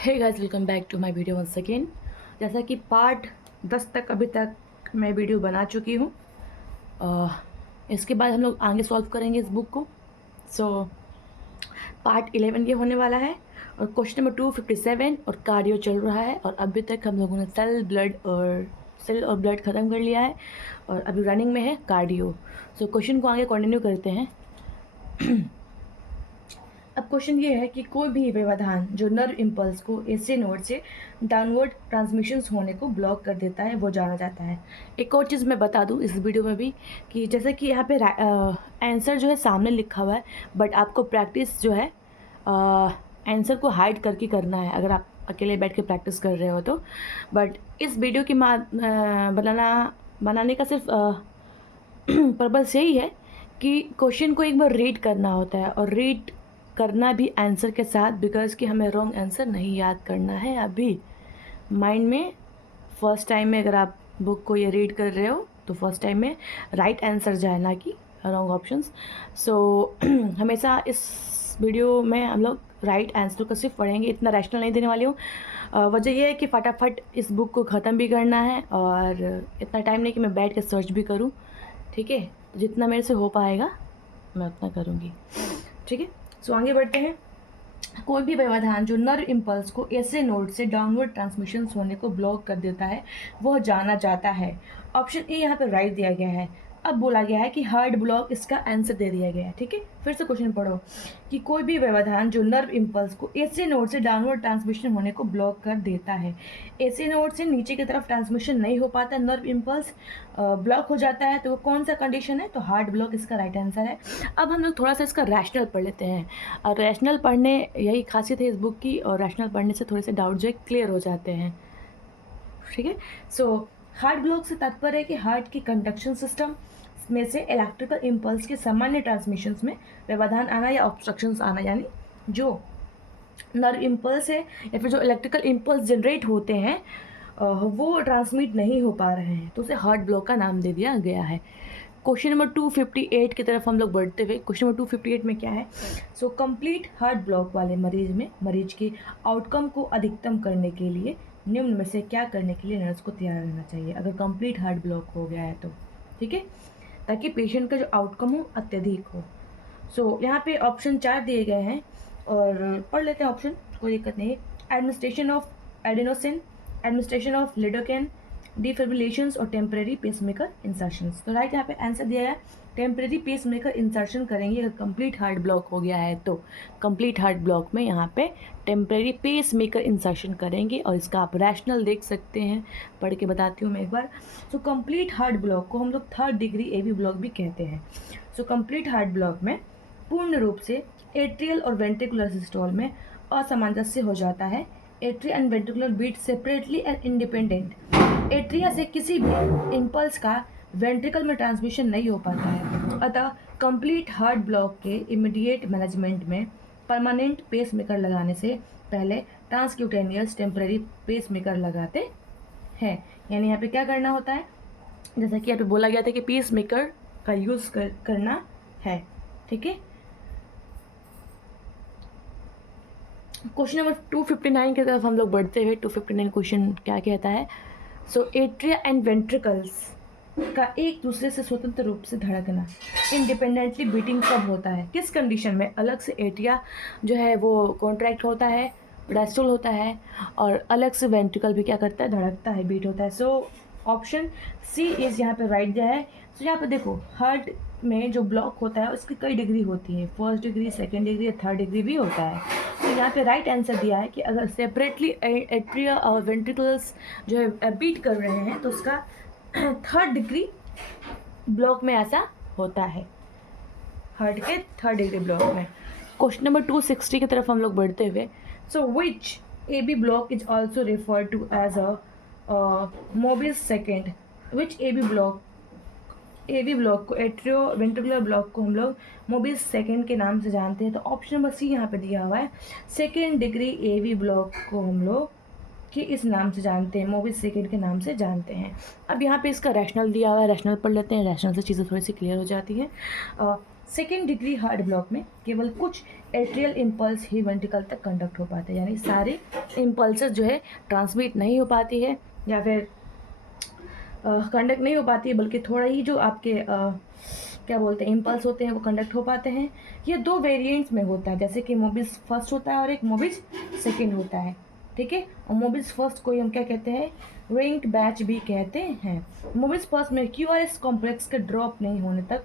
Hey guys, welcome back to my video once again. जैसा कि part 10 तक अभी तक मैं वीडियो बना चुकी हूँ। इसके बाद हम लोग आगे सॉल्व करेंगे इस बुक को। पार्ट 11 ये होने वाला है और क्वेश्चन नंबर 257 और कार्डियो चल रहा है। और अभी तक हम लोगों ने सेल और ब्लड ख़त्म कर लिया है और अभी रनिंग में है कार्डियो। क्वेश्चन को आगे कंटिन्यू करते हैं। अब क्वेश्चन ये है कि कोई भी व्यवधान जो नर्व इम्पल्स को एसी नोड से डाउनवर्ड ट्रांसमिशंस होने को ब्लॉक कर देता है वो जाना जाता है। एक और चीज़ मैं बता दूं इस वीडियो में भी कि जैसे कि यहाँ पे आंसर जो है सामने लिखा हुआ है, बट आपको प्रैक्टिस जो है आंसर को हाइड करके करना है अगर आप अकेले बैठ के प्रैक्टिस कर रहे हो तो। बट इस वीडियो की बनाने का सिर्फ पर्पज़ यही है कि क्वेश्चन को एक बार रीड करना होता है और रीड करना भी आंसर के साथ, बिकॉज कि हमें रॉन्ग आंसर नहीं याद करना है अभी माइंड में। फर्स्ट टाइम में अगर आप बुक को ये रीड कर रहे हो तो फर्स्ट टाइम में राइट आंसर जाए, ना कि रॉन्ग ऑप्शंस। हमेशा इस वीडियो में हम लोग राइट आंसर को सिर्फ पढ़ेंगे, इतना रैशनल नहीं देने वाली हूँ। वजह यह है कि फटाफट इस बुक को ख़त्म भी करना है और इतना टाइम नहीं कि मैं बैठ के सर्च भी करूँ। ठीक है, तो जितना मेरे से हो पाएगा मैं उतना करूँगी। ठीक है, आगे बढ़ते हैं। कोई भी व्यवधान जो नर्व इम्पल्स को ऐसे नोड से डाउनवर्ड ट्रांसमिशन होने को ब्लॉक कर देता है वह जाना जाता है। ऑप्शन ए यहाँ पर राइट दिया गया है। अब बोला गया है कि हार्ड ब्लॉक इसका आंसर दे दिया गया है। ठीक है, फिर से क्वेश्चन पढ़ो कि कोई भी व्यवधान जो नर्व इम्पल्स को ऐसे नोड से डाउनवर्ड ट्रांसमिशन होने को ब्लॉक कर देता है। ऐसे नोड से नीचे की तरफ ट्रांसमिशन नहीं हो पाता, नर्व इम्पल्स ब्लॉक हो जाता है, तो वो कौन सा कंडीशन है? तो हार्ड ब्लॉक इसका राइट आंसर है। अब हम लोग थोड़ा सा इसका रैशनल पढ़ लेते हैं। और रैशनल पढ़ने यही खासियत है इस बुक की, और रैशनल पढ़ने से थोड़े से डाउट जो है क्लियर हो जाते हैं। ठीक है, हार्ट ब्लॉक से तात्पर्य है कि हार्ट की कंडक्शन सिस्टम में से इलेक्ट्रिकल इम्पल्स के सामान्य ट्रांसमिशंस में व्यवधान आना या ऑब्स्ट्रक्शंस आना, यानी जो नर्व इम्पल्स है या फिर जो इलेक्ट्रिकल इम्पल्स जनरेट होते हैं वो ट्रांसमिट नहीं हो पा रहे हैं, तो उसे हार्ट ब्लॉक का नाम दे दिया गया है। क्वेश्चन नंबर 258 की तरफ हम लोग बढ़ते हुए, क्वेश्चन नंबर 258 में क्या है? कंप्लीट हार्ट ब्लॉक वाले मरीज के आउटकम को अधिकतम करने के लिए निम्न में से क्या करने के लिए नर्स को तैयार रहना चाहिए अगर कंप्लीट हार्ट ब्लॉक हो गया है तो? ठीक है, ताकि पेशेंट का जो आउटकम हो अत्यधिक हो। यहाँ पे ऑप्शन 4 दिए गए हैं और पढ़ लेते हैं ऑप्शन, कोई दिक्कत नहीं है। Administration of adenosine, administration of lidocaine, defibrillations और टेम्परेरी पेसमेकर इंसर्शंस। तो राइट यहाँ पे आंसर दिया है टेम्परेरी पेसमेकर इंसर्शन करेंगे अगर कंप्लीट हार्ट ब्लॉक हो गया है तो। कंप्लीट हार्ट ब्लॉक में यहाँ पे टेम्परेरी पेसमेकर इंसर्शन करेंगे और इसका आप रैशनल देख सकते हैं, पढ़ के बताती हूँ मैं एक बार। कंप्लीट हार्ट ब्लॉक को हम लोग 3rd डिग्री AV ब्लॉक भी कहते हैं। कंप्लीट हार्ट ब्लॉक में पूर्ण रूप से एट्रियल और वेंट्रिकुलर सिस्टोल में असामंजस्य हो जाता है। Atria and ventricular beat separately and independent. Atria से किसी भी इम्पल्स का वेंट्रिकल में ट्रांसमिशन नहीं हो पाता है, अतः कंप्लीट हार्ट ब्लॉक के इमीडिएट मैनेजमेंट में परमानेंट पेस मेकर लगाने से पहले ट्रांसक्यूटेनियस टेम्परेरी पेस मेकर लगाते हैं। यानी यहाँ पे क्या करना होता है, जैसा कि यहाँ पे बोला गया था कि पेस मेकर का यूज़ करना है। ठीक है, क्वेश्चन नंबर 259 की तरफ हम लोग बढ़ते हुए 259 क्वेश्चन क्या कहता है? एट्रिया एंड वेंट्रिकल्स का एक दूसरे से स्वतंत्र रूप से धड़कना, इंडिपेंडेंटली बीटिंग कब होता है? किस कंडीशन में अलग से एट्रिया जो है वो कॉन्ट्रैक्ट होता है, डायस्टोल होता है, और अलग से वेंट्रिकल भी क्या करता है, धड़कता है, बीट होता है। ऑप्शन सी इज यहाँ पे राइट दिया है। यहाँ पे देखो, हार्ट में जो ब्लॉक होता है उसकी कई डिग्री होती है, 1st degree, 2nd degree, 3rd degree भी होता है। तो यहाँ पे राइट आंसर दिया है कि अगर सेपरेटली एट्रिया और वेंट्रिकल्स जो है बीट कर रहे हैं तो उसका 3rd डिग्री ब्लॉक में ऐसा होता है, हार्ट के 3rd डिग्री ब्लॉक में। क्वेश्चन नंबर 260 की तरफ हम लोग बढ़ते हुए, which AB block is also refer to as a Mobitz second. Which AB block को, एट्रियो वेंट्रिकुलर ब्लॉक को हम लोग मोबिस सेकेंड के नाम से जानते हैं? तो ऑप्शन नंबर सी यहाँ पे दिया हुआ है, 2nd डिग्री AV ब्लॉक को हम लोग कि इस नाम से जानते हैं, मोबिस सेकेंड के नाम से जानते हैं। अब यहाँ पे इसका रैशनल दिया हुआ है, रैशनल पढ़ लेते हैं, रैशनल से चीज़ें थोड़ी सी क्लियर हो जाती हैं। सेकेंड डिग्री हार्ट ब्लॉक में केवल कुछ एट्रियल इम्पल्स ही वेंट्रिकल तक कंडक्ट हो पाते हैं, यानी सारे इम्पल्सेस जो है ट्रांसमिट नहीं हो पाती है या फिर कंडक्ट नहीं हो पाती है, बल्कि थोड़ा ही जो आपके क्या बोलते हैं इम्पल्स होते हैं वो कंडक्ट हो पाते हैं। ये दो वेरिएंट्स में होता है, जैसे कि मोबिस फर्स्ट होता है और एक मोबिस सेकेंड होता है, ठीक है। और मोबिस फर्स्ट को हम क्या कहते हैं, रिंग्ड बैच भी कहते हैं। मोबिस फर्स्ट में क्यूआरएस कॉम्प्लेक्स के ड्रॉप नहीं होने तक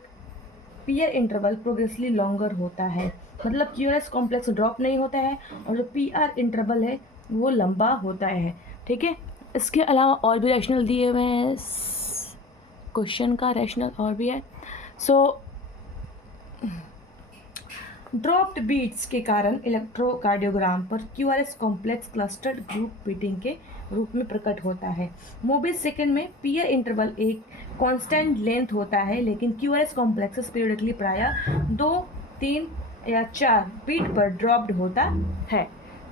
पीआर इंटरवल प्रोग्रेसली लॉन्गर होता है, मतलब क्यूआरएस कॉम्प्लेक्स ड्रॉप नहीं होता है और जो पीआर इंटरवल है वो लंबा होता है, ठीक है। इसके अलावा और भी रैशनल दिए हुए हैं, क्वेश्चन का रैशनल और भी है। सो ड्रॉप्ड बीट्स के कारण इलेक्ट्रोकार्डियोग्राम पर QRS complex clustered group beating के रूप में प्रकट होता है। मोबिस सेकेंड में पीआर इंटरवल एक कांस्टेंट लेंथ होता है, लेकिन क्यूआरएस कॉम्प्लेक्सेस पीरियडिकली प्रायः 2, 3 या 4 बीट पर ड्रॉप्ड होता है।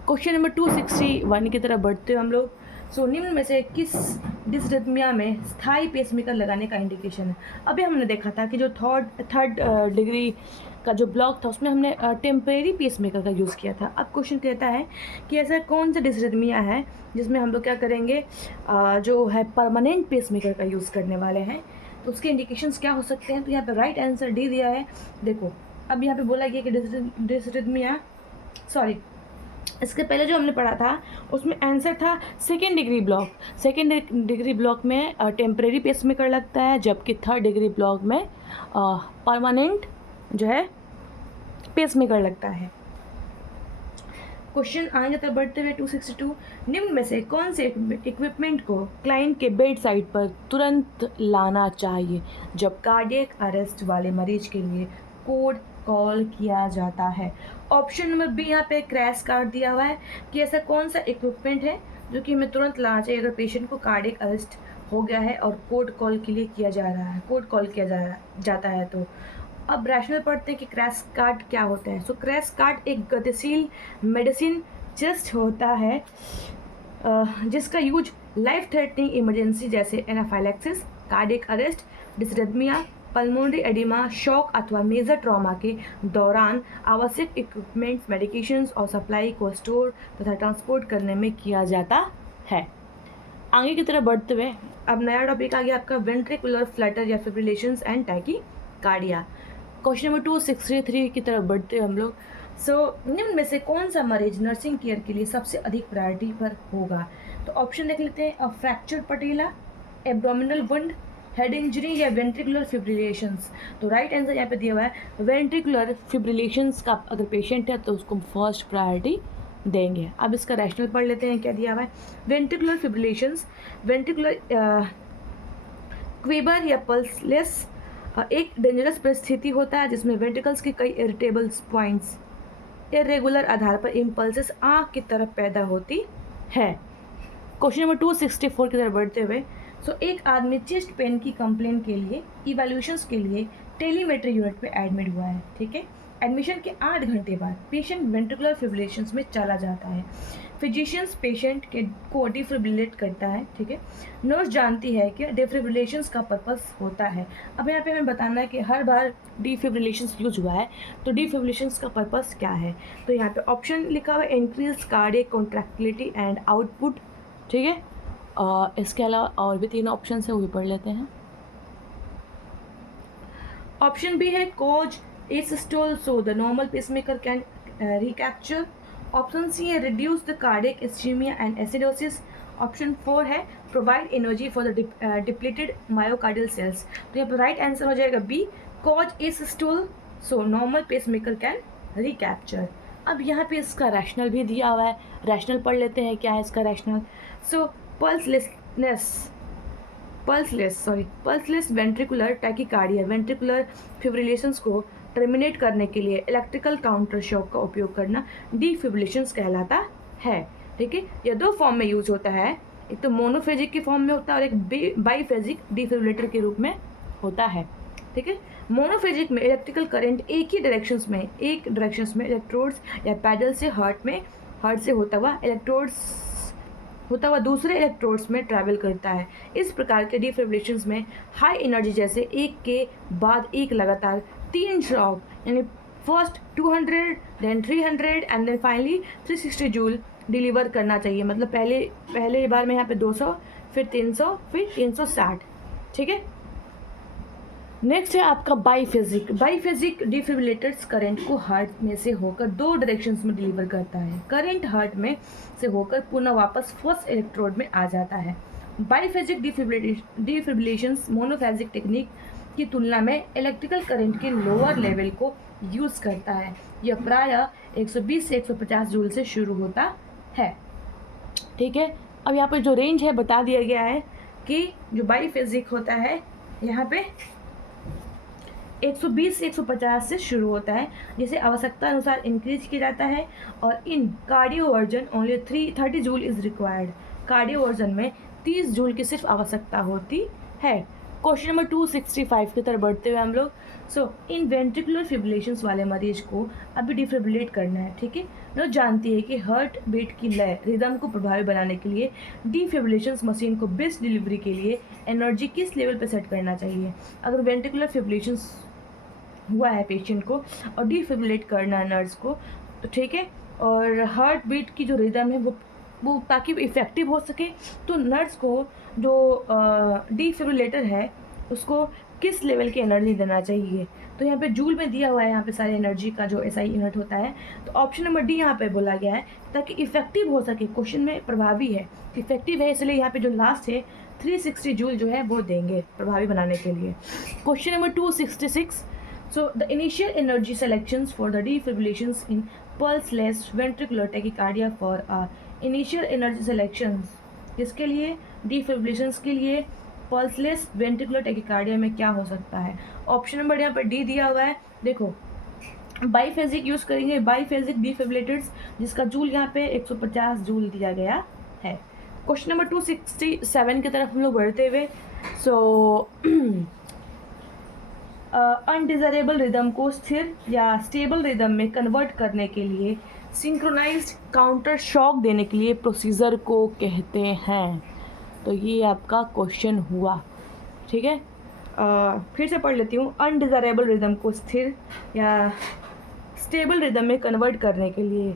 क्वेश्चन नंबर 261 की तरफ बढ़ते हुए हम लोग, सो निम्न में से किस डिसरिथमिया में स्थायी पेसमेकर लगाने का इंडिकेशन है। अभी हमने देखा था कि जो थर्ड डिग्री का जो ब्लॉक था उसमें हमने टेम्परेरी पेसमेकर का यूज़ किया था। अब क्वेश्चन कहता है कि ऐसा कौन सा डिसरिथमिया है जिसमें हम लोग क्या करेंगे, जो है परमानेंट पेसमेकर का यूज़ करने वाले हैं, तो उसके इंडिकेशंस क्या हो सकते हैं। तो यहाँ पे राइट आंसर डी दिया है। देखो अब यहाँ पे बोला गया कि डिसरिथमिया, सॉरी इसके पहले जो हमने पढ़ा था उसमें आंसर था second degree block. Second degree block में टेम्परेरी पेसमेकर लगता है, जबकि थर्ड डिग्री ब्लॉक में परमानेंट जो है पेसमेकर लगता है। क्वेश्चन आगे तक बढ़ते हुए 262, निम्न में से कौन से इक्विपमेंट को क्लाइंट के बेड साइड पर तुरंत लाना चाहिए जब कार्डियक अरेस्ट वाले मरीज के लिए कोड कॉल किया जाता है। ऑप्शन नंबर बी यहाँ पे क्रैश कार्ड दिया हुआ है कि ऐसा कौन सा इक्विपमेंट है जो कि हमें तुरंत लाना चाहिए अगर पेशेंट को कार्डियक अरेस्ट हो गया है और कोड कॉल के लिए किया जा रहा है, कोड कॉल किया जाता है। तो अब रैशनल पढ़ते हैं कि क्रैश कार्ड क्या होता है। सो क्रैश कार्ड एक गतिशील मेडिसिन चेस्ट होता है जिसका यूज लाइफ थ्रेटनिंग इमरजेंसी जैसे anaphylaxis, cardiac arrest, डिसरिथमिया, pulmonary oedema, shock अथवा मेजर ट्रॉमा के दौरान आवश्यक इक्विपमेंट्स, मेडिकेशंस और सप्लाई को स्टोर तथा ट्रांसपोर्ट करने में किया जाता है। आगे की तरफ बढ़ते हुए अब नया टॉपिक आ गया आपका वेंट्रिकुलर फ्लटर या फिब्रिलेशंस एंड टैकीकार्डिया। क्वेश्चन नंबर 263 की तरफ बढ़ते हैं हम लोग। सो निम्न में से कौन सा मरीज नर्सिंग केयर के लिए सबसे अधिक प्रायोरिटी पर होगा। तो ऑप्शन देख लेते हैं, फ्रैक्चर पटेला, एब्डोमिनल वुंड, हेड इंजरी या वेंट्रिकुलर फिब्रिलेशंस। तो राइट आंसर यहाँ पे दिया हुआ है वेंट्रिकुलर फिब्रिलेशंस का अगर पेशेंट है तो उसको फर्स्ट प्रायोरिटी देंगे। अब इसका रैशनल पढ़ लेते हैं क्या दिया हुआ है। वेंट्रिकुलर फिब्रिलेशंस, वेंट्रिकुलर क्वेबर या पल्सलेस एक डेंजरस परिस्थिति होता है जिसमें वेंट्रिकल्स के कई इरिटेबल पॉइंट्स इरेगुलर आधार पर इम्पल्सेस आँख की तरफ पैदा होती है। क्वेश्चन नंबर 264 की तरफ बढ़ते हुए, सो एक आदमी चेस्ट पेन की कंप्लेन के लिए इवैल्यूएशंस के लिए टेलीमेट्री यूनिट पे एडमिट हुआ है, ठीक है। एडमिशन के 8 घंटे बाद पेशेंट वेंट्रिकुलर फिब्रिलेशंस में चला जाता है। फिजिशियंस पेशेंट को डिफिब्रिलेट करता है, ठीक है। नर्स जानती है कि डिफिब्रिलेशंस का पर्पस होता है। अब यहाँ पे हमें बताना है कि हर बार डिफिब्रिलेशंस यूज हुआ है तो डिफिब्रिलेशंस का पर्पस क्या है। तो यहाँ पे ऑप्शन लिखा हुआ है increase cardiac contractility and output, ठीक है। इसके अलावा और भी 3 ऑप्शन है वो भी पढ़ लेते हैं। ऑप्शन बी है cause asystole so the normal pacemaker can recapture. Option C है reduce the cardiac ischaemia and acidosis. Option 4 है provide energy for the depleted myocardial cells. तो यहाँ पर राइट आंसर हो जाएगा B, cause asystole so normal pacemaker can recapture. अब यहाँ पे इसका रैशनल भी दिया हुआ है, रैशनल पढ़ लेते हैं क्या है इसका रैशनल। सो पल्सलेस वेंट्रिकुलर टैकीकार्डिया वेंट्रिकुलर फिब्रिलेशंस को टर्मिनेट करने के लिए इलेक्ट्रिकल काउंटर शॉक का उपयोग करना डिफिब्रिलेशंस कहलाता है, ठीक है। यह 2 फॉर्म में यूज होता है, एक तो मोनोफेजिक के फॉर्म में होता है और एक बाईफेजिक डिफिब्रिलेटर के रूप में होता है, ठीक है। मोनोफेजिक में इलेक्ट्रिकल करंट एक डायरेक्शंस में इलेक्ट्रोड्स या पैडल से हार्ट से होता हुआ दूसरे इलेक्ट्रोड्स में ट्रैवल करता है। इस प्रकार के डिफिब्रिलेशंस में हाई एनर्जी जैसे एक के बाद एक लगातार 3 शॉक, यानी first 200, then 300 and then finally 360 joule deliver करना चाहिए। मतलब पहले बार में यहाँ पे 200, फिर 300, फिर 360। ठीक है। नेक्स्ट है आपका बाईफेजिक डिफिब्रिलेटर्स करंट को हार्ट में से होकर 2 डायरेक्शंस में डिलीवर करता है। करंट हार्ट में से होकर पुनः वापस फर्स्ट इलेक्ट्रोड में आ जाता है। बाईफेजिक डिफिब्रिलेशंस मोनोफेजिक टेक्निक की तुलना में इलेक्ट्रिकल करंट के लोअर लेवल को यूज़ करता है। यह प्रायः 120 से 150 जूल से शुरू होता है। ठीक है। अब यहाँ पर जो रेंज है बता दिया गया है कि जो बाईफेजिक होता है यहाँ पे 120 से 150 से शुरू होता है, जिसे आवश्यकता अनुसार इंक्रीज किया जाता है। और in cardioversion only 30 joule is required. Cardioversion में 30 जूल की सिर्फ आवश्यकता होती है। क्वेश्चन नंबर 265 की तरफ बढ़ते हुए हम लोग, इन वेंट्रिकुलर फिब्रिलेशंस वाले मरीज को अभी डिफिब्रिलेट करना है। ठीक है। लोग जानती है कि हार्ट बीट की लय रिदम को प्रभावी बनाने के लिए डिफिब्रिलेशंस मशीन को बेस्ट डिलीवरी के लिए एनर्जी किस लेवल पर सेट करना चाहिए। अगर वेंट्रिकुलर फिब्रिलेशंस हुआ है पेशेंट को और डिफिब्रिलेट करना है नर्स को, तो ठीक है, और हार्ट बीट की जो रिदम है वो ताकि इफ़ेक्टिव हो सके, तो नर्स को जो डिफिब्रिलेटर है उसको किस लेवल की एनर्जी देना चाहिए। तो यहाँ पे जूल में दिया हुआ है, यहाँ पे सारी एनर्जी का जो एसआई यूनिट होता है। तो ऑप्शन नंबर डी यहाँ पे बोला गया है ताकि इफ़ेक्टिव हो सके। क्वेश्चन में प्रभावी है, इफ़ेक्टिव है, इसलिए यहाँ पे जो लास्ट है 360 जूल जो है वो देंगे प्रभावी बनाने के लिए। Question number 266, so the initial energy selections for the defibrillations in pulseless ventricular tachycardia for initial energy selections किसके लिए, defibrillations के लिए pulseless ventricular tachycardia में क्या हो सकता है। ऑप्शन नंबर यहाँ पर डी दिया हुआ है। देखो बाईफेजिक यूज़ करेंगे, बाईफेजिक डिफिब्रिलेटर्स जिसका जूल यहाँ पे 150 जूल दिया गया है। क्वेश्चन नंबर 267 की तरफ हम लोग बढ़ते हुए, अनडिज़ायरेबल रिदम को स्थिर या स्टेबल रिदम में कन्वर्ट करने के लिए सिंक्रोनाइज्ड काउंटर शॉक देने के लिए प्रोसीजर को कहते हैं। तो ये आपका क्वेश्चन हुआ। ठीक है। फिर से पढ़ लेती हूँ। अनडिज़ायरेबल रिदम को स्थिर या स्टेबल रिदम में कन्वर्ट करने के लिए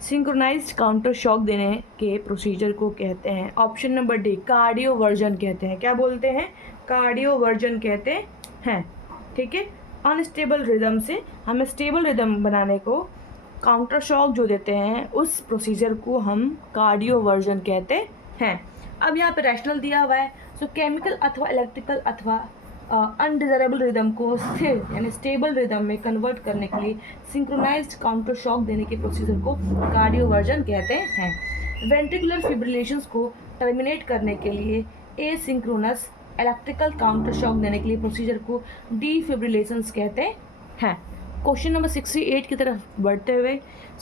सिंक्रोनाइज्ड काउंटर शॉक देने के प्रोसीजर को कहते हैं। Option number D cardio version कहते हैं। क्या बोलते हैं? कार्डियो वर्जन कहते हैं। ठीक है। अनस्टेबल रिदम से हमें स्टेबल रिदम बनाने को काउंटर शॉक जो देते हैं उस प्रोसीजर को हम कार्डियो वर्जन कहते हैं। अब यहाँ पे रैशनल दिया हुआ है। केमिकल अथवा इलेक्ट्रिकल अथवा अनडिज़ायरेबल रिदम को स्थिर यानी स्टेबल रिदम में कन्वर्ट करने के लिए सिंक्रोनाइज्ड काउंटर शॉक देने के प्रोसीजर को कार्डियो वर्जन कहते हैं। वेंट्रिकुलर फिब्रिलेशंस को टर्मिनेट करने के लिए एसिंक्रोनस इलेक्ट्रिकल काउंटर शॉक देने के लिए प्रोसीजर को डिफिब्रिलेशंस कहते हैं। क्वेश्चन नंबर 68 की तरफ बढ़ते हुए,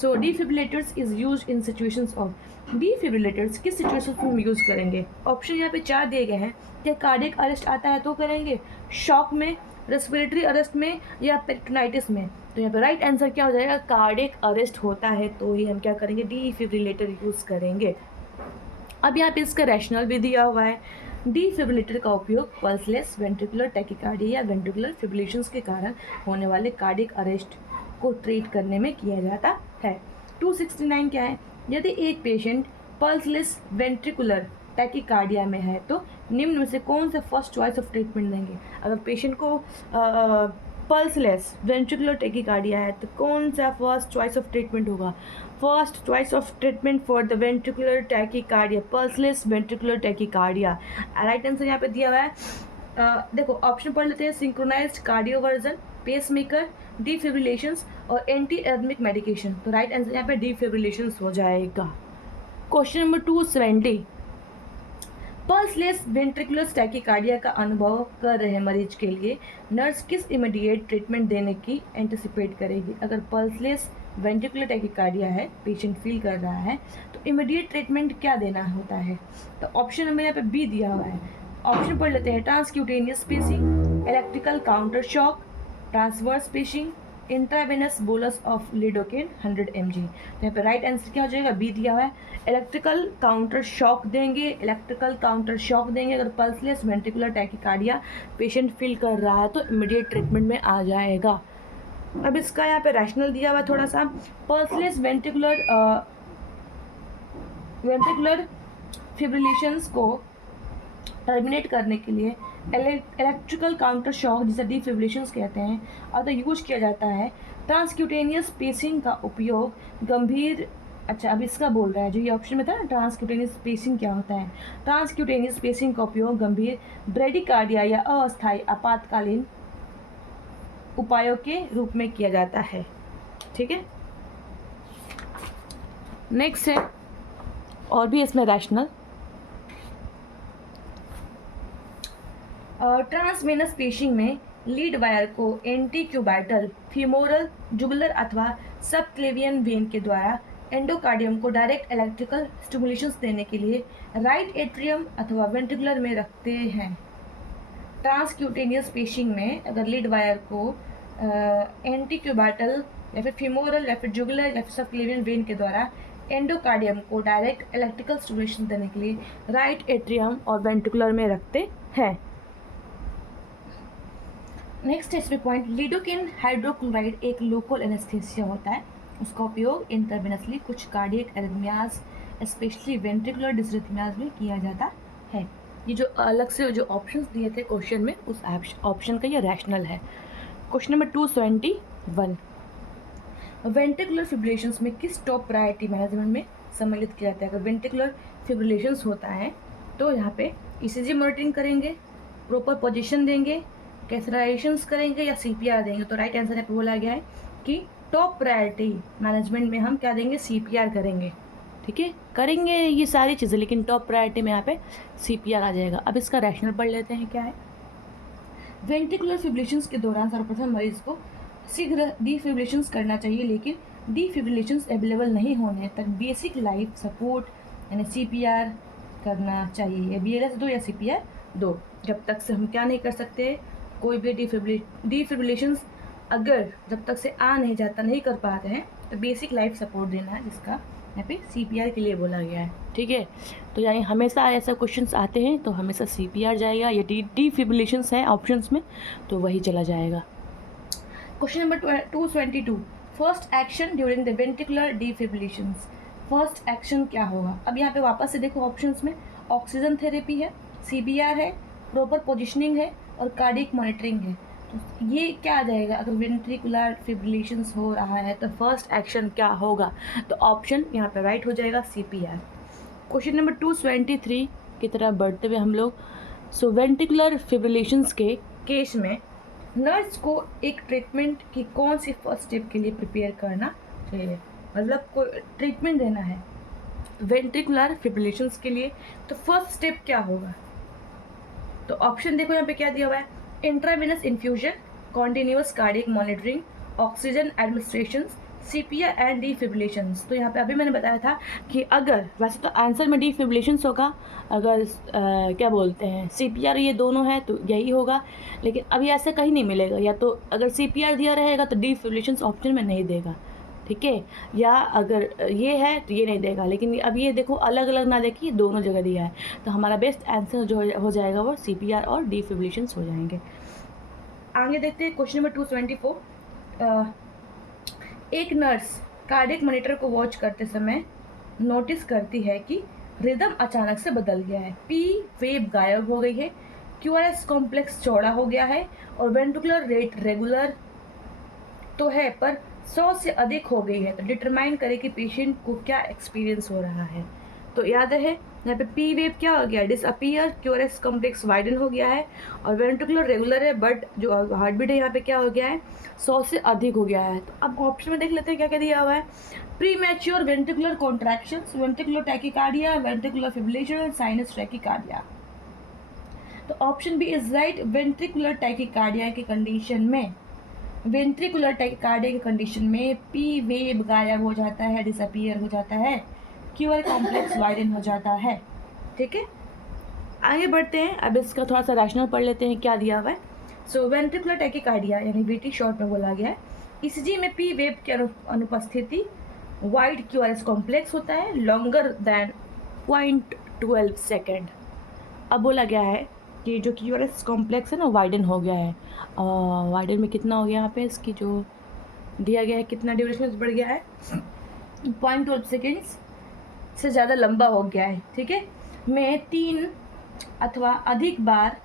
defibrillators is used in situations of. Defibrillators किस सिचुएशन में हम यूज़ करेंगे? ऑप्शन यहाँ पे 4 दिए गए हैं। क्या कार्डियक अरेस्ट आता है तो करेंगे, शॉक में, रेस्पिरेटरी अरेस्ट में, या पेरिटोनाइटिस में? तो यहाँ पे राइट आंसर क्या हो जाएगा? कार्डियक अरेस्ट होता है तो ही हम क्या करेंगे? डिफिब्रिलेटर यूज़ करेंगे। अब यहाँ पे इसका रैशनल भी दिया हुआ है। डिफिब्रिलेटर का उपयोग पल्सलेस वेंट्रिकुलर टैकीकार्डिया या वेंट्रिकुलर फिब्रिलेशंस के कारण होने वाले कार्डियक अरेस्ट को ट्रीट करने में किया जाता है। 269 क्या है? यदि एक पेशेंट पल्सलेस वेंट्रिकुलर टैकीकार्डिया में है तो निम्न में से कौन सा फर्स्ट चॉइस ऑफ ट्रीटमेंट देंगे? अगर पेशेंट को पल्सलेस वेंट्रिकुलर टैकीकार्डिया है तो कौन सा फर्स्ट चॉइस ऑफ ट्रीटमेंट होगा? First choice of treatment for the ventricular tachycardia, pulseless ventricular tachycardia. Right answer यहाँ पे दिया हुआ है। देखो ऑप्शन पढ़ लेते हैं। सिंक्रोनाइज्ड कार्डियोवर्जन, पेसमेकर, डिफिब्रिलेशंस और एंटी एरिथमिक मेडिकेशन। तो राइट आंसर यहाँ पे डिफिब्रिलेशंस हो जाएगा। Question number 270, pulseless ventricular tachycardia का अनुभव कर रहे मरीज के लिए नर्स किस इमीडिएट ट्रीटमेंट देने की एंटिसिपेट करेगी? अगर पल्सलेस वेंट्रिकुलर टैकीकार्डिया है, पेशेंट फील कर रहा है, तो इमीडिएट ट्रीटमेंट क्या देना होता है? तो ऑप्शन नंबर यहाँ पे बी दिया हुआ है। ऑप्शन पढ़ लेते हैं। Transcutaneous pacing, electrical counter shock, transverse pacing, intravenous bolus of lidocaine 100 mg। तो यहाँ पे राइट आंसर क्या हो जाएगा, बी दिया हुआ है। इलेक्ट्रिकल काउंटर शॉक देंगे, इलेक्ट्रिकल काउंटर शॉक देंगे अगर pulseless ventricular tachycardia patient feel कर रहा है तो इमीडिएट ट्रीटमेंट में आ जाएगा। अब इसका यहाँ पे रैशनल दिया हुआ है थोड़ा सा। पल्सलेस वेंट्रिकुलर फिब्रिलेशंस को टर्मिनेट करने के लिए इलेक्ट्रिकल काउंटर शॉक जिसे डिफिब्रिलेशंस कहते हैं और यूज किया जाता है। ट्रांसक्यूटेनियस पेसिंग का उपयोग गंभीर, अच्छा अब इसका बोल रहा है जो ये ऑप्शन में था ना, ट्रांसक्यूटेनियस पेसिंग क्या होता है। ट्रांसक्यूटेनियस पेसिंग का उपयोग गंभीर ब्रेडिकार्डिया या अस्थायी आपातकालीन उपायों के रूप में किया जाता है। ठीक है, नेक्स्ट है और भी इसमें रैशनल। ट्रांसवेनस पेशिंग में लीड वायर को एंटीक्यूबाइटल, फीमोरल, जुगुलर अथवा सबक्लेवियन वेन के द्वारा एंडोकार्डियम को डायरेक्ट इलेक्ट्रिकल स्टिमुलेशंस देने के लिए राइट एट्रियम अथवा वेंट्रिकुलर में रखते हैं। ट्रांसक्यूटेनियस पेशिंग में अगर लीड वायर को एंटीक्यूबाइटल या फिर फीमोरल या फिर जुगुलर या फिर सबक्लेवियन वेन के द्वारा एंडोकार्डियम को डायरेक्ट इलेक्ट्रिकल स्टिमुलेशन देने के लिए राइट एट्रियम और वेंट्रिकुलर में रखते हैं। नेक्स्ट है पॉइंट, लिडोकेन हाइड्रोक्लोराइड एक लोकल एनेस्थेसिया होता है। उसका उपयोग इंट्रावेनसली कुछ कार्डियक एरिथमियाज स्पेशली वेंट्रिकुलर डिसरिथमियाज में किया जाता है। ये जो अलग से जो ऑप्शंस दिए थे क्वेश्चन में उस ऑप्शन का ये रैशनल है। क्वेश्चन नंबर 271, वेंट्रिकुलर फिब्रिलेशंस में किस टॉप प्रायोरिटी मैनेजमेंट में सम्मिलित किया जाता है। अगर वेंट्रिकुलर फिब्रिलेशंस होता है तो यहाँ पे ईसीजी मॉनिटरिंग करेंगे, प्रॉपर पोजीशन देंगे, कैथराइजेशंस करेंगे या सीपीआर देंगे। तो राइट आंसर यहाँ पे बोला गया है कि टॉप प्रायोरिटी मैनेजमेंट में हम क्या देंगे, सीपीआर करेंगे। ठीक है, करेंगे ये सारी चीज़ें लेकिन टॉप प्रायोरिटी में यहाँ पे सीपीआर आ जाएगा। अब इसका रैशनल पढ़ लेते हैं क्या है। वेंट्रिकुलर फिब्रिलेशंस के दौरान सर्वप्रथम मरीज को शीघ्र डिफिब्रिलेशंस करना चाहिए, लेकिन डिफिब्रिलेशंस अवेलेबल नहीं होने तक बेसिक लाइफ सपोर्ट यानी सीपीआर करना चाहिए, बीएलएस दो या सीपीआर दो। जब तक से हम क्या नहीं कर सकते, कोई भी डिफिब्रिलेशंस अगर जब तक से आ नहीं जाता, नहीं कर पाते हैं तो बेसिक लाइफ सपोर्ट देना है, जिसका यहाँ पे सीपीआर के लिए बोला गया है। ठीक है, तो यानी हमेशा ऐसा क्वेश्चंस आते हैं तो हमेशा सीपीआर जाएगा, ये डिफिब्रिलेशंस है ऑप्शंस में तो वही चला जाएगा। Question number 222, first action during the ventricular defibrillations. First action क्या होगा। अब यहाँ पे वापस से देखो ऑप्शंस में ऑक्सीजन थेरेपी है, सीपीआर है, प्रॉपर पोजिशनिंग है और कार्डियक मॉनिटरिंग है। तो ये क्या आ जाएगा, अगर वेंट्रिकुलर फिब्रिलेशंस हो रहा है तो फर्स्ट एक्शन क्या होगा, तो ऑप्शन यहाँ पे राइट हो जाएगा सीपीआर। क्वेश्चन नंबर 223 की तरफ बढ़ते हुए हम लोग, सो वेंट्रिकुलर फिब्रिलेशंस के केस में नर्स को एक ट्रीटमेंट की कौन सी फर्स्ट स्टेप के लिए प्रिपेयर करना चाहिए। मतलब को ट्रीटमेंट देना है वेंट्रिकुलर फिब्रिलेशंस के लिए तो फर्स्ट स्टेप क्या होगा। तो ऑप्शन देखो यहाँ पे क्या दिया हुआ है, intravenous infusion, continuous cardiac monitoring, oxygen administration, CPR and defibrillations. तो यहाँ पे अभी मैंने बताया था कि अगर वैसे तो आंसर में डिफिब्रिलेशंस होगा, अगर क्या बोलते हैं सीपीआर ये दोनों है तो यही होगा, लेकिन अभी ऐसा कहीं नहीं मिलेगा। या तो अगर सीपीआर दिया रहेगा तो डिफिब्रिलेशंस ऑप्शन में नहीं देगा, ठीक है, या अगर ये है तो ये नहीं देगा। लेकिन अब ये देखो अलग अलग ना देखिए, दोनों जगह दिया है, तो हमारा बेस्ट आंसर जो हो जाएगा वो सीपीआर और डिफिब्रिलेशंस हो जाएंगे। आगे देखते हैं क्वेश्चन नंबर 224, एक नर्स कार्डियक मॉनिटर को वॉच करते समय नोटिस करती है कि रिदम अचानक से बदल गया है, पी वेव गायब हो गई है, क्यूआरएस कॉम्प्लेक्स चौड़ा हो गया है और वेंट्रिकुलर रेट रेगुलर तो है पर 100 से अधिक हो गई है। तो डिटरमाइन करें कि पेशेंट को क्या एक्सपीरियंस हो रहा है। तो याद है यहाँ पे पी वेव क्या हो गया, डिसअपियर, क्यूआरएस कॉम्प्लेक्स वाइडन हो गया है और वेंट्रिकुलर रेगुलर है, बट जो हार्ट बीट है यहाँ पे क्या हो गया है, 100 से अधिक हो गया है। तो अब ऑप्शन में देख लेते हैं क्या क्या दिया हुआ है, premature ventricular contractions, ventricular tachycardia, ventricular fibrillation, sinus tachycardia. तो option B is right, ventricular tachycardia की कंडीशन में, वेंट्रिकुलर टैकीकार्डिया की कंडीशन में पी वेव गायब हो जाता है, डिसअपियर हो जाता है, क्यूआर कॉम्प्लेक्स वाइडन हो जाता है। ठीक है, आगे बढ़ते हैं। अब इसका थोड़ा सा रैशनल पढ़ लेते हैं क्या दिया हुआ है। सो वेंट्रिकुलर टैकीकार्डिया यानी वीटी शॉर्ट में बोला गया है, ईसीजी में पी वेव की अनुपस्थिति वाइड क्यूआरएस कॉम्प्लेक्स होता है लॉन्गर दैन 0.12 सेकेंड। अब बोला गया है कि जो क्यूआरएस कॉम्प्लेक्स है ना वाइडन हो गया है। वाइडन में कितना हो गया यहाँ पे, इसकी जो दिया गया है कितना ड्यूरेशन बढ़ गया है, 0.12 सेकेंड्स से ज़्यादा लंबा हो गया है। ठीक है, में 3 अथवा अधिक बार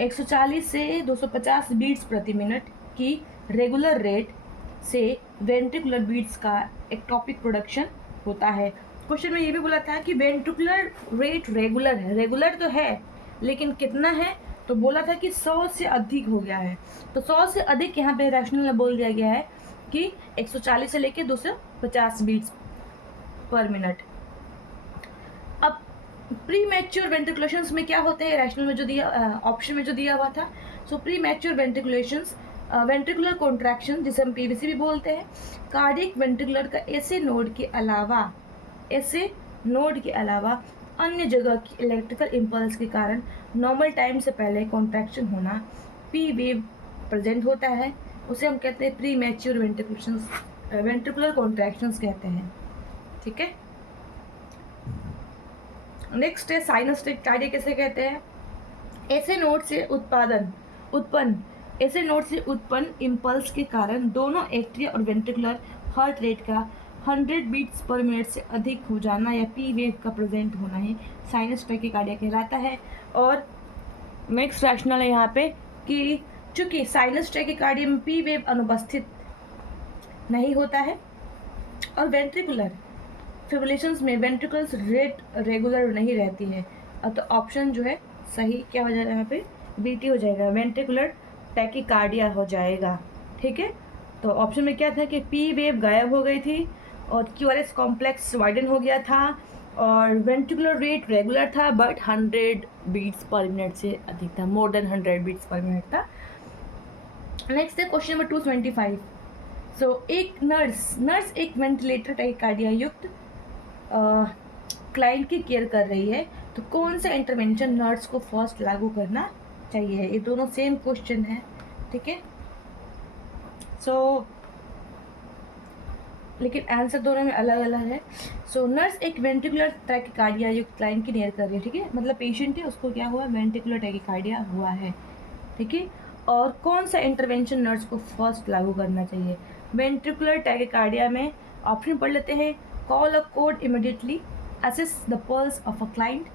140 से 250 बीट्स प्रति मिनट की रेगुलर रेट से वेंट्रिकुलर बीट्स का एक्टोपिक प्रोडक्शन होता है। क्वेश्चन में ये भी बोला था कि वेंट्रिकुलर रेट रेगुलर है, रेगुलर तो है लेकिन कितना है, तो बोला था कि 100 से अधिक हो गया है। तो 100 से अधिक यहाँ पे रैशनल में बोल दिया गया है कि 140 से लेके 250 बीट्स पर मिनट। अब प्री मैच्योर वेंट्रिकुलेशंस में क्या होते हैं, रैशनल में जो दिया ऑप्शन में जो दिया हुआ था। So premature ventriculations ventricular contraction जिसे हम पीवीसी भी बोलते हैं, कार्डियक वेंट्रिकुलर का ऐसे नोड के अलावा अन्य जगह की इलेक्ट्रिकल इम्पल्स के कारण नॉर्मल टाइम से पहले कॉन्ट्रैक्शन होना, पी वेव प्रेजेंट होता है, उसे हम कहते हैं प्री मैच्योर वेंट्रिकुलर कॉन्ट्रैक्शंस कहते हैं। ठीक है, नेक्स्ट है साइनस कार्डिया किसे कहते हैं, ऐसे नोड से उत्पन्न इम्पल्स के कारण दोनों एट्रिया और वेंट्रिकुलर हार्ट रेट का 100 बीट्स पर मिनट से अधिक हो जाना या पी वेव का प्रेजेंट होना ही साइनस टैकीकार्डिया कहलाता है। और नेक्स्ट रैशनल है यहाँ पे कि चूंकि साइनस टैकीकार्डिया में पी वेव अनुपस्थित नहीं होता है और वेंट्रिकुलर फिब्रिलेशंस में वेंट्रिकल्स रेट रेगुलर नहीं रहती है, तो ऑप्शन जो है सही क्या हो जाएगा यहाँ पे, बीटी हो जाएगा, वेंट्रिकुलर टैकीकार्डिया हो जाएगा। ठीक है, तो ऑप्शन में क्या था कि पी वेव गायब हो गई थी और क्यूआरएस कॉम्प्लेक्स वाइडन हो गया था और वेंट्रिकुलर रेट रेगुलर था बट 100 बीट्स पर मिनट से अधिक था, more than 100 beats per minute था। नेक्स्ट है क्वेश्चन नंबर 225। सो एक नर्स एक वेंटिलेटर टैकीकार्डिया युक्त क्लाइंट की केयर कर रही है, तो कौन सा इंटरवेंशन नर्स को फर्स्ट लागू करना चाहिए। ये दोनों सेम क्वेश्चन है। ठीक है, सो लेकिन आंसर दोनों में अलग अलग है। सो नर्स एक वेंट्रिकुलर टैकीकार्डिया युक्त क्लाइंट की केयर कर रही है। ठीक है, मतलब पेशेंट है उसको क्या हुआ, वेंट्रिकुलर टैकीकार्डिया हुआ है। ठीक है, और कौन सा इंटरवेंशन नर्स को फर्स्ट लागू करना चाहिए। वेंट्रिकुलर टैकीकार्डिया में ऑप्शन पढ़ लेते हैं, call a code immediately, assess the pulse of a client,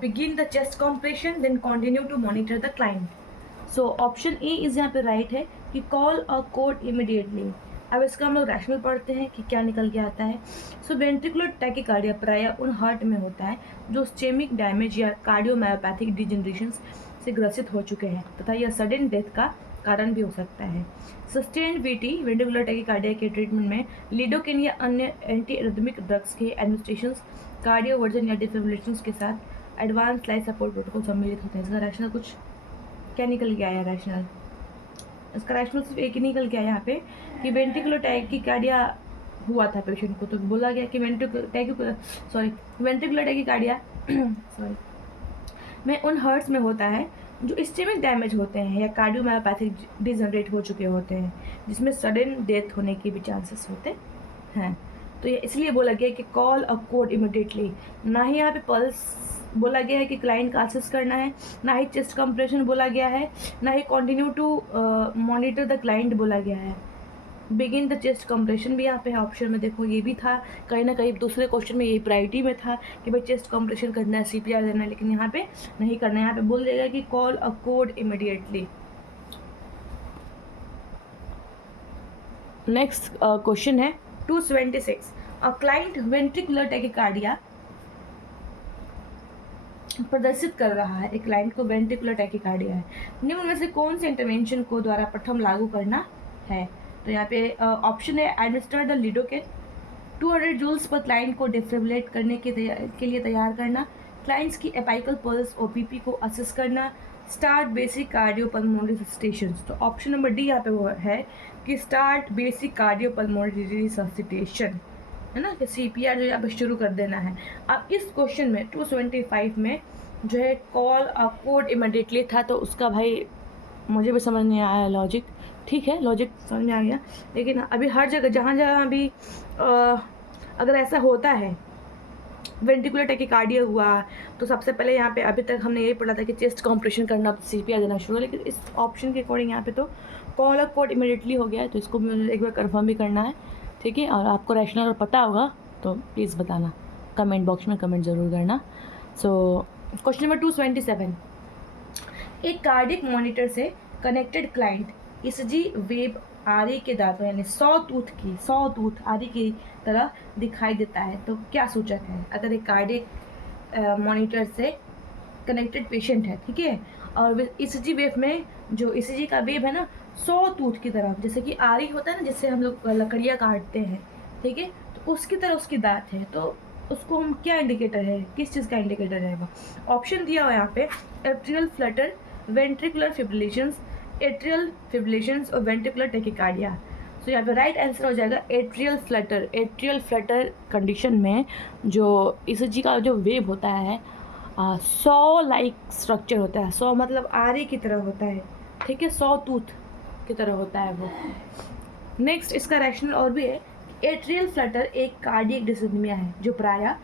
begin the chest compression, then continue to monitor the client. So option A इस यहाँ पे राइट है कि कॉल अ कोड इमीडिएटली। अब इसका हम लोग रैशनल पढ़ते हैं कि क्या निकल के आता है। सो वेंट्रिकुलर टैकीकार्डिया प्रायः उन हार्ट में होता है जो स्टेमिक डैमेज या कार्डियोमायोपैथिक डिजेनरेशन से ग्रसित हो चुके हैं तथा यह सडन डेथ का कारण भी हो सकता है। सस्टेन्ड वीटी वेंट्रिकुलर टैकीकार्डिया के ट्रीटमेंट में लिडोकेन या अन्य एंटी एरिथमिक ड्रग्स के एडमिनिस्ट्रेशन कार्डियोवर्जन या डिफिब्रिलेशंस के साथ एडवांस लाइफ सपोर्ट प्रोटोकॉल सम्मिलित होते हैं। इसका रैशनल कुछ क्या निकल के आया रैशनल, इसका रैशनल सिर्फ एक ही निकल के आया यहाँ पे कि वेंट्रिकुलर टैकीकार्डिया हुआ था पेशेंट को, तो बोला गया कि वेंट्रिकुलर टैकीकार्डिया में उन हार्ट्स में होता है जो इस्टेमिक डैमेज होते हैं या कार्डियोमायोपैथिक डिजनरेट हो चुके होते हैं जिसमें सडन डेथ होने के भी चांसेस होते हैं। तो ये इसलिए बोला गया कि कॉल अ कोड इमीडिएटली। ना ही यहाँ पे पल्स बोला गया है कि क्लाइंट का असेस करना है, ना ही चेस्ट कंप्रेशन बोला गया है, ना ही continue to monitor the client बोला गया है। बिगिन द चेस्ट कंप्रेशन भी यहाँ पे ऑप्शन में देखो ये भी था, कहीं ना कहीं दूसरे क्वेश्चन में ये प्रायोरिटी में था कि भाई चेस्ट कंप्रेशन करना है, सीपीआर देना है, लेकिन यहाँ पे नहीं करना है। यहाँ पे बोल देगा कि call a code immediately. Next question है 226। अ क्लाइंट वेंट्रिकुलर टैकीकार्डिया प्रदर्शित कर रहा है, एक क्लाइंट को वेंट्रिकुलर टैकीकार्डिया है, निम्न में से कौन से इंटरवेंशन को द्वारा प्रथम लागू करना है। तो यहाँ पे ऑप्शन है एडमिनिस्टर द लिडोकेन, 200 जूल्स पर क्लाइंट को डिफिब्रिलेट करने के लिए तैयार करना, क्लाइंट्स की एपाइकल पल्स और बीपी को असेस करना, स्टार्ट बेसिक कार्डियोपल्मोनरी रिससिटेशन। तो ऑप्शन नंबर डी यहाँ पे वो है कि स्टार्ट बेसिक कार्डियोपल्मोनरी रिससिटेशन, है ना, कि सीपीआर जो यहाँ पे शुरू कर देना है। अब इस क्वेश्चन में 225 में जो है कॉल अ कोड इमीडिएटली था, तो उसका भाई मुझे भी समझ नहीं आया लॉजिक, ठीक है, लॉजिक समझ में आ गया। लेकिन अभी हर जगह जहाँ जहाँ भी अगर ऐसा होता है वेंट्रिकुलर टैकीकार्डिया हुआ, तो सबसे पहले यहाँ पे अभी तक हमने यही पढ़ा था कि चेस्ट कंप्रेशन करना, तो सीपीआर देना शुरू, लेकिन इस ऑप्शन के अकॉर्डिंग यहाँ पे तो कॉल अप कोड इमीडिएटली हो गया है, तो इसको मुझे एक बार कंफर्म भी करना है। ठीक है, और आपको रैशनल पता होगा तो प्लीज़ बताना, कमेंट बॉक्स में कमेंट ज़रूर करना। सो क्वेश्चन नंबर 227, एक कार्डियक मॉनिटर से कनेक्टेड क्लाइंट ईसीजी वेव आरी के दांतों यानी सॉ टूथ आरी की तरह दिखाई देता है, तो क्या सूचक है? अगर एक कार्डियक मॉनिटर से कनेक्टेड पेशेंट है, ठीक है, और ईसीजी वेव में जो ईसीजी का वेव है ना सॉ टूथ की तरह, जैसे कि आरी होता है ना जिससे हम लोग लकड़ियाँ काटते हैं, ठीक है, तो उसकी तरह उसकी दांत है, तो उसको हम क्या इंडिकेटर है, किस चीज़ का इंडिकेटर है? वो ऑप्शन दिया हुआ है यहाँ पे, एट्रियल फ्लटर, वेंट्रिकुलर फिब्रिलेशंस, एट्रियल फिब्रिलेशंस और वेंट्रिकुलर टैकीकार्डिया। तो यहाँ पे राइट आंसर हो जाएगा atrial Flutter. Atrial Flutter condition में जो ईसीजी का जो वेव होता है सॉ लाइक स्ट्रक्चर होता है, सॉ मतलब आरी की तरह होता है, ठीक है, सॉ टूथ की तरह होता है वो। नेक्स्ट इसका रैशनल और भी है, एट्रियल फ्लटर एक कार्डियक डिसरिथमिया है जो प्रायः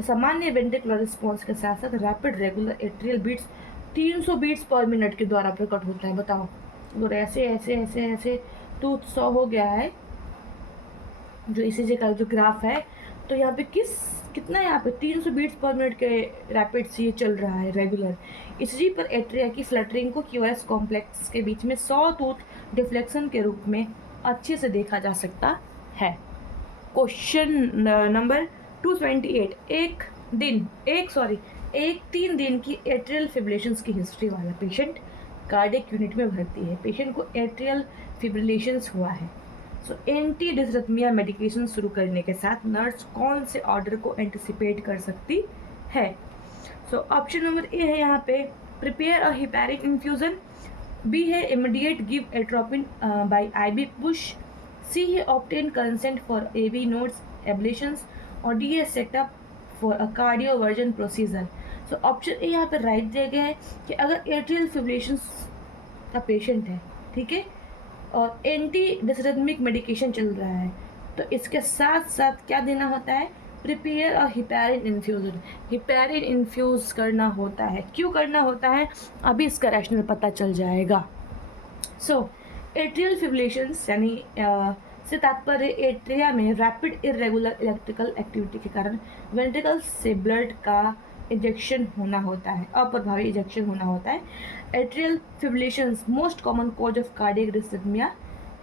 सामान्य वेंट्रिकुलर रिस्पॉन्स के साथ साथ rapid regular atrial beats 300 beats per minute के द्वारा प्रकट होता है। बताओ, अगर ऐसे ऐसे ऐसे ऐसे टूथ सॉ हो गया है जो ईसीजी का जो ग्राफ है, तो यहाँ पे कितना यहाँ पे 300 बीट्स पर मिनट के रैपिड से ये चल रहा है रेगुलर। ईसीजी पर एट्रिया की फ्लटरिंग को क्यूएस कॉम्प्लेक्स के बीच में सॉ टूथ डिफ्लेक्शन के रूप में अच्छे से देखा जा सकता है। क्वेश्चन नंबर 228, एक 3 दिन की एट्रियल फिब्रिलेशंस की हिस्ट्री वाला पेशेंट कार्डियक यूनिट में भर्ती है। पेशेंट को एट्रियल फिब्रिलेशंस हुआ है। सो एंटी डिसरिथमिया मेडिकेशन शुरू करने के साथ नर्स कौन से ऑर्डर को एंटिसिपेट कर सकती है? सो ऑप्शन नंबर ए है यहाँ पे prepare a heparin infusion, B है immediate give atropine by IV push, C है obtain consent for AV nodes ablations, और डी है setup for a cardioversion procedure. So option A यहाँ पे राइट दिया गया है कि अगर एट्रियल फिब्रिलेशंस का पेशेंट है, ठीक है, और एंटी डिसरिथमिक मेडिकेशन चल रहा है, तो इसके साथ साथ क्या देना होता है? प्रिपेयर और हिपैरिन इन्फ्यूजन, हिपैरिन इन्फ्यूज़ करना होता है। क्यों करना होता है अभी इसका रैशनल पता चल जाएगा। सो एट्रियल फिब्रिलेशंस यानी से तात्पर्य एट्रिया में रैपिड इरेगुलर इलेक्ट्रिकल एक्टिविटी के कारण वेंट्रिकल से ब्लड का इंजेक्शन होना होता है, अप्रभावी इंजेक्शन होना होता है। Atrial fibrillations most common cause of cardiac dysrhythmia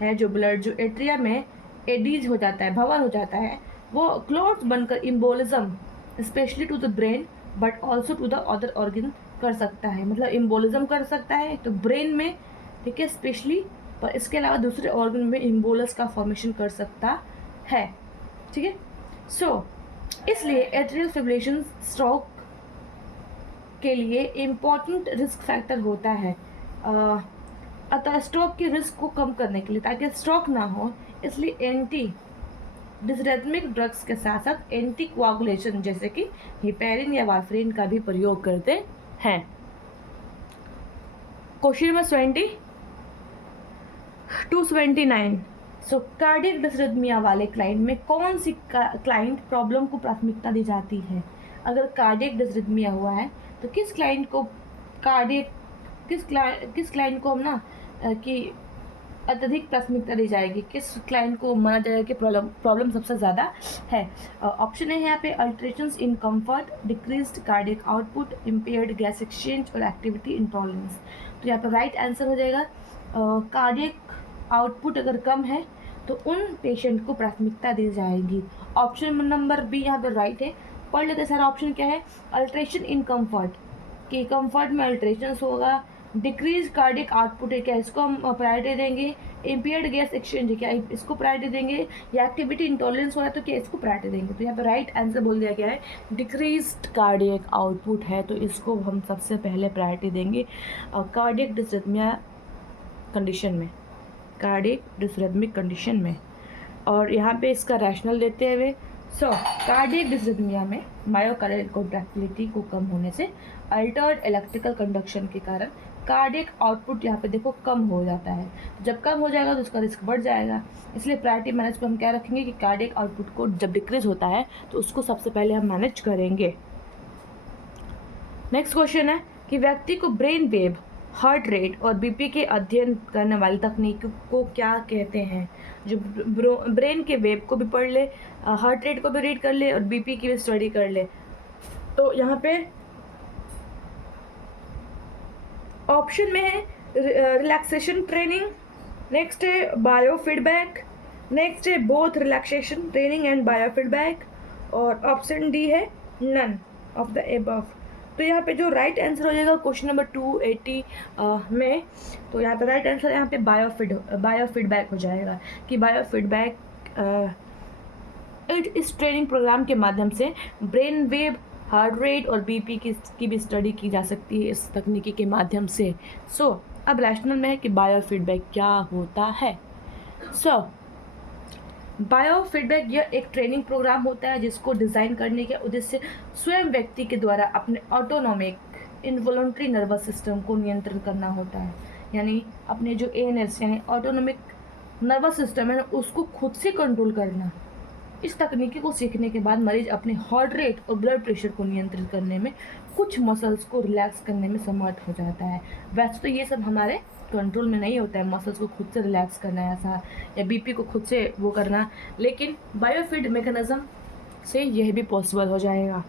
है, जो ब्लड जो एट्रिया में एडीज हो जाता है, भंवर हो जाता है, वो क्लॉट्स बनकर embolism specially to the brain but also to the other organ कर सकता है। मतलब इम्बोलिज्म कर सकता है तो ब्रेन में, ठीक है, स्पेशली, पर इसके अलावा दूसरे ऑर्गन में इम्बोलस का फॉर्मेशन कर सकता है, ठीक है। सो इसलिए एट्रियल फिब्रिलेशन स्ट्रोक के लिए इम्पॉर्टेंट रिस्क फैक्टर होता है। अतः स्ट्रोक के रिस्क को कम करने के लिए, ताकि स्ट्रोक ना हो, इसलिए एंटी डिसरिथमिक ड्रग्स के साथ साथ एंटी कोआगुलेशन जैसे कि हिपैरिन या वारफरिन का भी प्रयोग करते हैं। क्वेश्चन नंबर 229, सो कार्डियक डिसरिथमिया वाले क्लाइंट में कौन सी क्लाइंट प्रॉब्लम को प्राथमिकता दी जाती है? अगर कार्डियक डिसरिथमिया हुआ है तो किस क्लाइंट को किस क्लाइंट को हम ना कि अत्यधिक प्राथमिकता दी जाएगी, किस क्लाइंट को माना जाएगा कि प्रॉब्लम सबसे ज़्यादा है? ऑप्शन है यहाँ पे अल्टरेशंस इन comfort, decreased cardiac output, impaired gas exchange और एक्टिविटी इंटॉलरेंस। तो यहाँ पर राइट आंसर हो जाएगा कार्डियक आउटपुट अगर कम है तो उन पेशेंट को प्राथमिकता दी जाएगी। ऑप्शन नंबर बी यहाँ पर राइट है। पढ़ लेते सारा ऑप्शन क्या है। अल्ट्रेशन इन कंफर्ट, कि कंफर्ट में अल्ट्रेशन होगा। डिक्रीज कार्डियक आउटपुट है, क्या इसको हम प्रायोरिटी देंगे? इम्पेयर्ड गैस एक्सचेंज है, क्या इसको प्रायोरिटी देंगे? या एक्टिविटी इंटॉलरेंस हो रहा है तो क्या इसको प्रायोरिटी देंगे? तो यहाँ पर राइट आंसर बोल दिया गया है डिक्रीज्ड कार्डियक आउटपुट है, तो इसको हम सबसे पहले प्रायोरिटी देंगे कार्डियक डिसरिथमिया कंडीशन में, कार्डियक डिसरिथमिक कंडीशन में। और यहाँ पे इसका रैशनल देते हुए, सो कार्डियक डिसरिथमिया में मायोकार्डियल कॉन्ट्रैक्टिलिटी को कम होने से अल्टर्ड इलेक्ट्रिकल कंडक्शन के कारण कार्डियक आउटपुट यहाँ पे देखो कम हो जाता है। जब कम हो जाएगा तो उसका रिस्क बढ़ जाएगा, इसलिए प्रायोरिटी मैनेज को हम क्या रखेंगे कि कार्डियक आउटपुट को जब डिक्रीज होता है तो उसको सबसे पहले हम मैनेज करेंगे। नेक्स्ट क्वेश्चन है कि व्यक्ति को ब्रेन वेव, हार्ट रेट और बीपी के अध्ययन करने वाली तकनीक को क्या कहते हैं? जो ब्रेन के वेव को भी पढ़ ले, हार्ट रेट को भी रीड कर ले और बीपी की भी स्टडी कर ले। तो यहाँ पे ऑप्शन में है रिलैक्सेशन ट्रेनिंग, नेक्स्ट है बायो फीडबैक, नेक्स्ट है both relaxation training and bio feedback, और ऑप्शन डी है नन ऑफ द एबव। तो यहाँ पे जो राइट आंसर हो जाएगा क्वेश्चन नंबर 280 में, तो यहाँ पे राइट आंसर यहाँ पे बायो फीडबैक हो जाएगा कि बायो फीडबैक इस ट्रेनिंग प्रोग्राम के माध्यम से ब्रेन वेव, हार्ट रेट और बीपी की भी स्टडी की जा सकती है इस तकनीकी के माध्यम से। सो अब रैशनल में है कि बायो फीडबैक क्या होता है। सो बायो फीडबैक यह एक ट्रेनिंग प्रोग्राम होता है जिसको डिज़ाइन करने के उद्देश्य स्वयं व्यक्ति के द्वारा अपने ऑटोनॉमिक इनवॉलंटरी नर्वस सिस्टम को नियंत्रण करना होता है। यानी अपने जो ANS यानी ऑटोनॉमिक नर्वस सिस्टम है उसको खुद से कंट्रोल करना। इस तकनीकी को सीखने के बाद मरीज अपने हार्ट रेट और ब्लड प्रेशर को नियंत्रित करने में, कुछ मसल्स को रिलैक्स करने में समर्थ हो जाता है। वैसे तो ये सब हमारे कंट्रोल में नहीं होता है, मसल्स को खुद से रिलैक्स करना ऐसा, या बीपी को खुद से वो करना, लेकिन बायोफीड मैकेनिज्म से यह भी पॉसिबल हो जाएगा।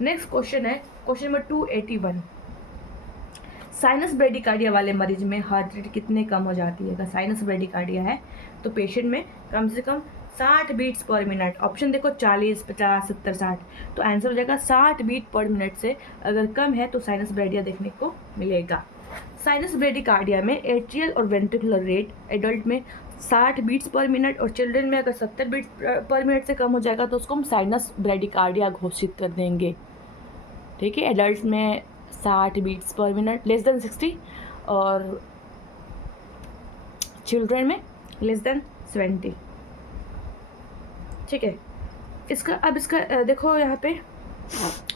नेक्स्ट क्वेश्चन है क्वेश्चन नंबर 281। साइनस ब्रेडिकार्डिया वाले मरीज में हार्ट रेट कितने कम हो जाती है? अगर साइनस ब्रेडिकार्डिया है तो पेशेंट में कम से कम 60 बीट्स पर मिनट, ऑप्शन देखो 40, 50, 70, 60, तो आंसर हो जाएगा 60 बीट पर मिनट से अगर कम है तो साइनस ब्रेडिया देखने को मिलेगा। साइनस ब्रेडिकार्डिया में एट्रियल और वेंट्रिकुलर रेट एडल्ट में 60 बीट्स पर मिनट और चिल्ड्रन में अगर 70 बीट्स पर मिनट से कम हो जाएगा तो उसको हम साइनस ब्रेडिकार्डिया घोषित कर देंगे। ठीक है, एडल्ट में 60 beats per minute less than 60 और चिल्ड्रन में लेस देन 70। ठीक है, इसका देखो यहाँ पे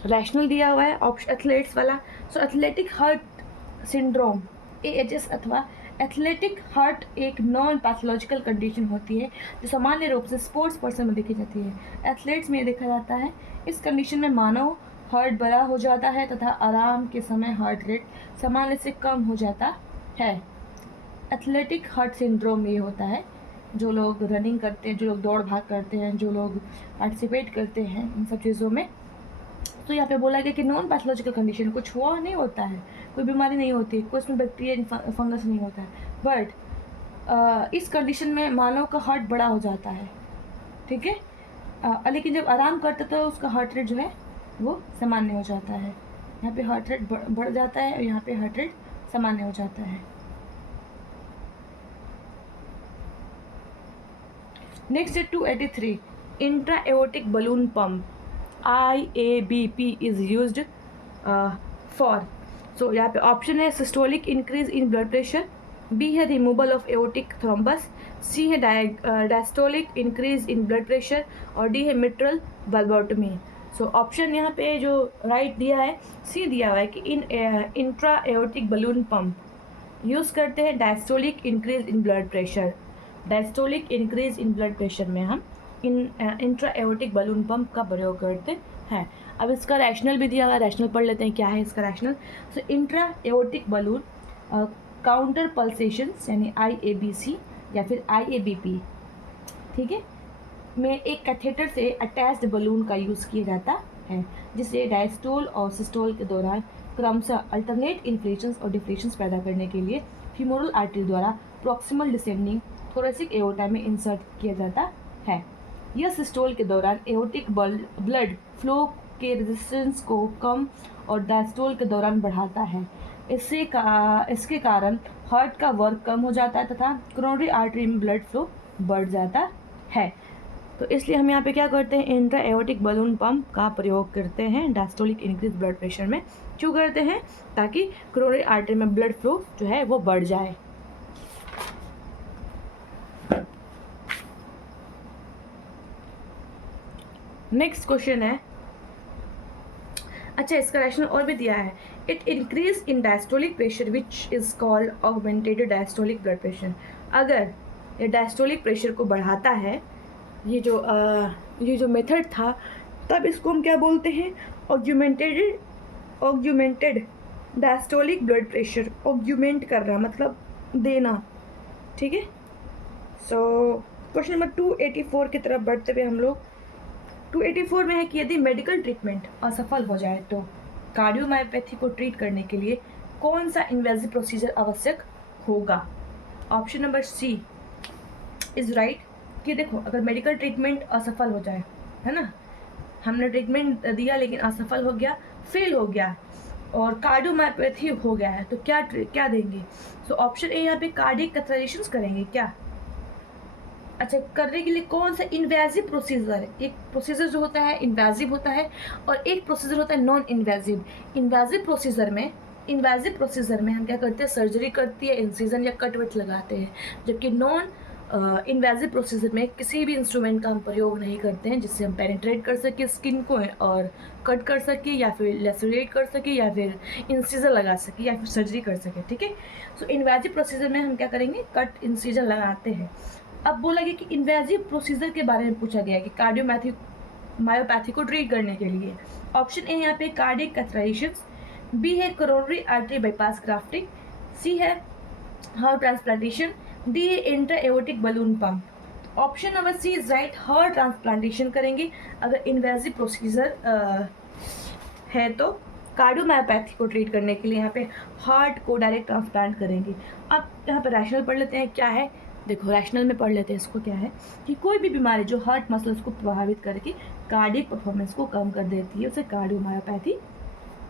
रैशनल दिया हुआ है ऑप्शन एथलेट्स वाला। सो एथलेटिक हार्ट सिंड्रोम AHS अथवा एथलेटिक हार्ट एक नॉन पैथोलॉजिकल कंडीशन होती है जो सामान्य रूप से स्पोर्ट्स पर्सन में देखी जाती है। एथलीट्स में देखा जाता है। इस कंडीशन में मानव हार्ट बड़ा हो जाता है तथा आराम के समय हार्ट रेट सामान्य से कम हो जाता है। एथलेटिक हार्ट सिंड्रोम ये होता है जो लोग रनिंग करते हैं, जो लोग दौड़ भाग करते हैं, जो लोग पार्टिसिपेट करते हैं इन सब चीज़ों में। तो यहाँ पे बोला गया कि नॉन पैथोलॉजिकल कंडीशन, कुछ हुआ नहीं होता है, कोई बीमारी नहीं होती, कोई उसमें बैक्टीरिया फंगस नहीं होता है, बट इस कंडीशन में मानव का हार्ट बड़ा हो जाता है। ठीक है, लेकिन जब आराम करता तो उसका हार्ट रेट जो है वो सामान्य हो जाता है। यहाँ पे हार्ट रेट बढ़ जाता है और यहाँ पे हार्ट रेट सामान्य हो जाता है। नेक्स्ट है 283 intra aortic balloon pump IABP is used for. So यहाँ पे ऑप्शन है systolic increase in blood pressure, B है removal of aortic thrombus, C है diastolic increase in blood pressure और D है मिट्रल वल्वोटमी। सो ऑप्शन यहाँ पे जो राइट दिया है C दिया हुआ है कि intra aortic balloon pump use करते हैं diastolic increase in blood pressure. Diastolic increase in blood pressure में हम इंट्रा एओर्टिक बलून पंप का प्रयोग करते हैं। अब इसका रैशनल भी दिया हुआ है, रैशनल पढ़ लेते हैं क्या है इसका रैशनल। सो intra aortic balloon counter pulsations यानी IABC या फिर IABP, ठीक है, में एक कैथेटर से अटैच्ड बलून का यूज़ किया जाता है जिसे डायस्टोल और सिस्टोल के दौरान क्रमशः अल्टरनेट इन्फ्लेशंस और डिफ्लेशंस पैदा करने के लिए फीमोरल आर्टरी द्वारा प्रॉक्सिमल डिसेंडिंग थोरेसिक एओर्टा में इंसर्ट किया जाता है। यह सिस्टोल के दौरान एओर्टिक ब्लड फ्लो के रेजिस्टेंस को कम और डायस्टोल के दौरान बढ़ाता है। इसके कारण हार्ट का वर्क कम हो जाता है तथा कोरोनरी आर्टरी में ब्लड फ्लो बढ़ जाता है। तो इसलिए हम यहाँ पे क्या करते हैं, इंट्रा एओर्टिक बलून पंप का प्रयोग करते हैं डायस्टोलिक इंक्रीज ब्लड प्रेशर में। क्यों करते हैं? ताकि कोरोनरी आर्टरी में ब्लड फ्लो जो है वो बढ़ जाए। नेक्स्ट क्वेश्चन है अच्छा, इसका रैशनल और भी दिया है, it increase in diastolic pressure which is called augmented diastolic blood pressure. अगर ये डायस्टोलिक प्रेशर को बढ़ाता है, ये जो मेथड था, तब इसको हम क्या बोलते हैं, augmented diastolic blood pressure. Augment करना मतलब देना, ठीक है। सो क्वेश्चन नंबर 284 की तरफ बढ़ते हुए हम लोग 284 में है कि यदि मेडिकल ट्रीटमेंट असफल हो जाए तो कार्डियोमायोपैथी को ट्रीट करने के लिए कौन सा इन्वेजिव प्रोसीजर आवश्यक होगा। Option number C is right, कि देखो अगर मेडिकल ट्रीटमेंट असफल हो जाए, है ना, हमने ट्रीटमेंट दिया लेकिन असफल हो गया, फेल हो गया और कार्डियोमायोपैथी हो गया है, तो क्या देंगे। सो ऑप्शन ए यहाँ पे कार्डियक कैथेटराइजेशंस करेंगे क्या। अच्छा, करने के लिए कौन सा इन्वेजिव प्रोसीजर है। एक प्रोसीजर जो होता है इन्वेजिव होता है और एक प्रोसीजर होता है नॉन इन्वेजिव। इन्वेजिव प्रोसीजर में हम क्या करते हैं, सर्जरी करती है, इंसिजन या कट वट लगाते हैं, जबकि नॉन इन्वेजिव प्रोसीजर में किसी भी इंस्ट्रूमेंट का हम प्रयोग नहीं करते हैं जिससे हम पेनिट्रेट कर सके स्किन को और कट कर सके या फिर लेसरेट कर सके या फिर इंसिजन लगा सके या फिर सर्जरी कर सके, ठीक है। सो इन्वेजिव प्रोसीजर में हम क्या करेंगे, कट इंसिजन लगाते हैं। अब बोला गया कि इन्वेजिव प्रोसीजर के बारे में पूछा गया कि मायोपैथी को ट्रीट करने के लिए ऑप्शन ए यहाँ पे कार्डियक कैथेटराइजेशंस, बी है coronary artery bypass grafting, C है हार्ट ट्रांसप्लांटेशन, डी है intra aortic balloon pump. Option number C is right, heart transplantation करेंगे अगर इन्वेजिव प्रोसीजर है तो कार्डियोमायोपैथी को ट्रीट करने के लिए यहाँ पे हार्ट को डायरेक्ट ट्रांसप्लांट करेंगे। अब यहाँ पे रैशनल पढ़ लेते हैं क्या है, देखो रैशनल में पढ़ लेते हैं इसको, क्या है कि कोई भी बीमारी जो हार्ट मसल्स को प्रभावित करके कार्डियक परफॉर्मेंस को कम कर देती है उसे कार्डियोमायोपैथी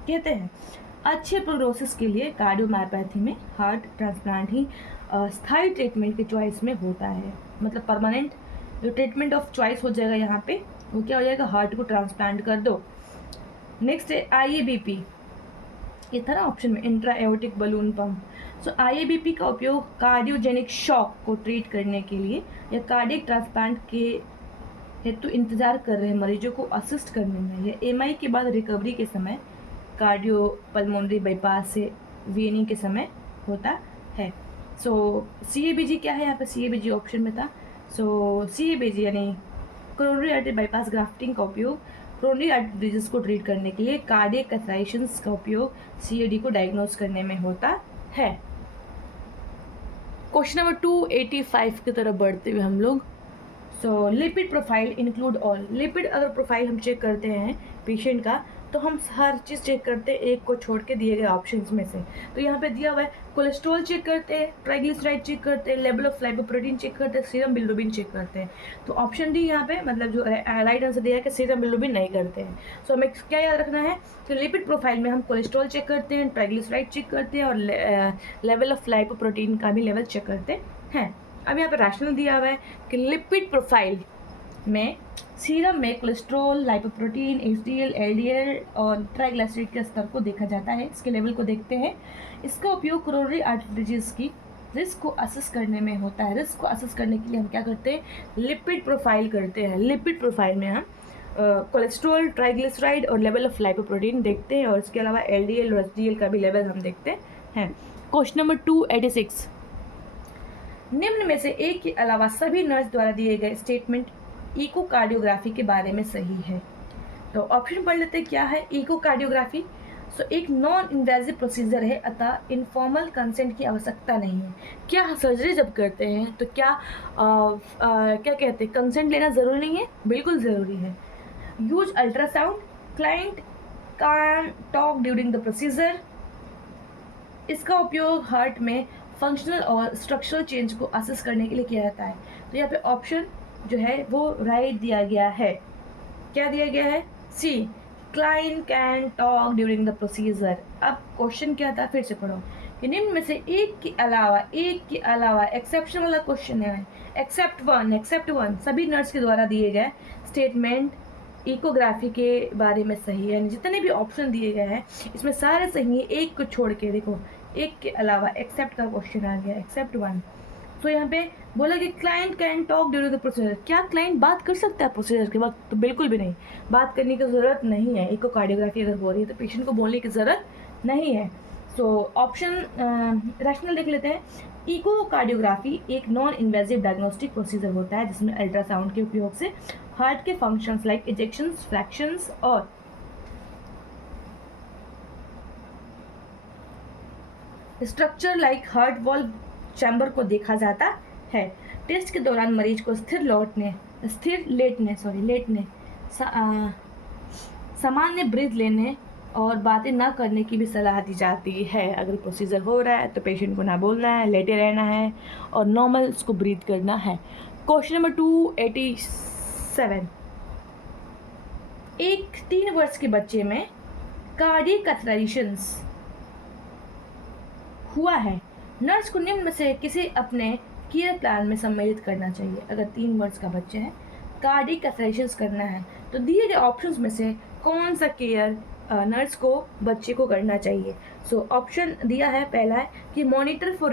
कहते हैं। अच्छे प्रोग्नोसिस के लिए कार्डियोमायोपैथी में हार्ट ट्रांसप्लांट ही स्थायी ट्रीटमेंट की चॉइस में होता है, मतलब परमानेंट जो ट्रीटमेंट ऑफ चॉइस हो जाएगा यहाँ पे वो क्या हो जाएगा, हार्ट को ट्रांसप्लांट कर दो। नेक्स्ट है IABP, ये था ना ऑप्शन में, इंट्रा एओर्टिक बलून पंप। सो IABP का उपयोग कार्डियोजेनिक शॉक को ट्रीट करने के लिए या कार्डियक ट्रांसप्लांट के हेतु इंतजार कर रहे मरीजों को असिस्ट करने में या MI के बाद रिकवरी के समय, कार्डियो पल्मोनरी बाईपास से VNE के समय होता है। सो CABG क्या है, यहाँ पे CABG ऑप्शन में था। सो CABG यानी कोरोनरी आर्टरी बाईपास ग्राफ्टिंग का उपयोग कोरोनरी आर्टरी डिजीज को ट्रीट करने के लिए, कार्डियक कैथेटराइजेशंस का उपयोग CAD को डायग्नोज करने में होता है। क्वेश्चन नंबर 285 की तरफ बढ़ते हुए हम लोग, so lipid profile include all. Lipid अगर प्रोफाइल हम चेक करते हैं पेशेंट का तो हम हर चीज़ चेक करते हैं एक को छोड़ के दिए गए ऑप्शंस में से। तो यहाँ पे दिया हुआ है कोलेस्ट्रॉल चेक करते हैं, ट्राइग्लिसराइड चेक करते हैं, लेवल ऑफ लाइपोप्रोटीन चेक करते हैं, सीरम बिलिरुबिन चेक करते हैं। तो ऑप्शन डी यहाँ पे मतलब जो राइट आंसर दिया है कि सीरम बिलिरुबिन नहीं करते हैं। सो हमें क्या याद रखना है कि लिपिड प्रोफाइल में हम कोलेस्ट्रॉल चेक करते हैं, ट्राइग्लिसराइड चेक करते हैं और लेवल ऑफ लाइपोप्रोटीन का भी लेवल चेक करते हैं। अब यहाँ पे रैशनल दिया हुआ है कि लिपिड प्रोफाइल में सीरम में कोलेस्ट्रॉल, लाइपोप्रोटीन, HDL, LDL और ट्राइग्लिसराइड के स्तर को देखा जाता है, इसके लेवल को देखते हैं। इसका उपयोग कोरोनरी आर्टरी डिजीज की रिस्क को असेस करने में होता है। रिस्क को असेस करने के लिए हम क्या करते हैं, लिपिड प्रोफाइल करते हैं। लिपिड प्रोफाइल में हम कोलेस्ट्रॉल, ट्राइग्लिसराइड और लेवल ऑफ लाइपोप्रोटीन देखते हैं और इसके अलावा LDL और HDL का भी लेवल हम देखते हैं। क्वेश्चन नंबर 286, निम्न में से एक के अलावा सभी नर्स द्वारा दिए गए स्टेटमेंट इकोकार्डियोग्राफी के बारे में सही है। तो ऑप्शन पढ़ लेते हैं क्या है इकोकार्डियोग्राफी। सो एक नॉन इन्वेजिव प्रोसीजर है अतः इनफॉर्मल कंसेंट की आवश्यकता नहीं है। क्या सर्जरी जब करते हैं तो क्या क्या कहते हैं, कंसेंट लेना ज़रूरी नहीं है, बिल्कुल ज़रूरी है। Use ultrasound, client can talk during the procedure. इसका उपयोग हार्ट में फंक्शनल और स्ट्रक्चरल चेंज को असेस करने के लिए किया जाता है। तो यहाँ पे ऑप्शन जो है वो राइट दिया गया है। क्या दिया गया है, C, client can talk during the procedure. अब क्वेश्चन क्या था, फिर से पढ़ो कि निम्न में से एक के अलावा एक्सेप्शन वाला क्वेश्चन है, एक्सेप्ट वन सभी नर्स के द्वारा दिए गए स्टेटमेंट इकोग्राफी के बारे में सही है। यानी जितने भी ऑप्शन दिए गए हैं इसमें सारे सही है, एक को छोड़ के देखो एक के अलावा एक्सेप्ट का क्वेश्चन आ गया, एक्सेप्ट वन। तो यहाँ पे बोला कि client can talk during the procedure, क्या क्लाइंट बात कर सकता है प्रोसीजर के वक्त? तो बिल्कुल भी नहीं, बात करने की ज़रूरत नहीं है। इकोकार्डियोग्राफी अगर हो रही है तो पेशेंट को बोलने की ज़रूरत नहीं है। सो ऑप्शन रैशनल देख लेते हैं। इकोकार्डियोग्राफी एक नॉन इन्वेजिव डायग्नोस्टिक प्रोसीजर होता है जिसमें अल्ट्रासाउंड के उपयोग से हार्ट के फंक्शंस लाइक इजेक्शंस, फ्रैक्शंस और structure like heart valve chamber को देखा जाता है। टेस्ट के दौरान मरीज को लेटने, सामान्य ब्रीथ लेने और बातें ना करने की भी सलाह दी जाती है। अगर प्रोसीजर हो रहा है तो पेशेंट को ना बोलना है, लेटे रहना है और नॉर्मल उसको ब्रीथ करना है। क्वेश्चन नंबर 287, एक 3 वर्ष के बच्चे में कार्डियक कैथेटराइजेशंस हुआ है। नर्स को निम्न में से किसे अपने केयर प्लान में सम्मिलित करना चाहिए? अगर 3 वर्ष का बच्चा है, कार्डियक कैथेटराइजेशंस करना है, तो दिए गए ऑप्शंस में से कौन सा केयर नर्स को बच्चे को करना चाहिए? सो ऑप्शन दिया है, पहला है कि monitor for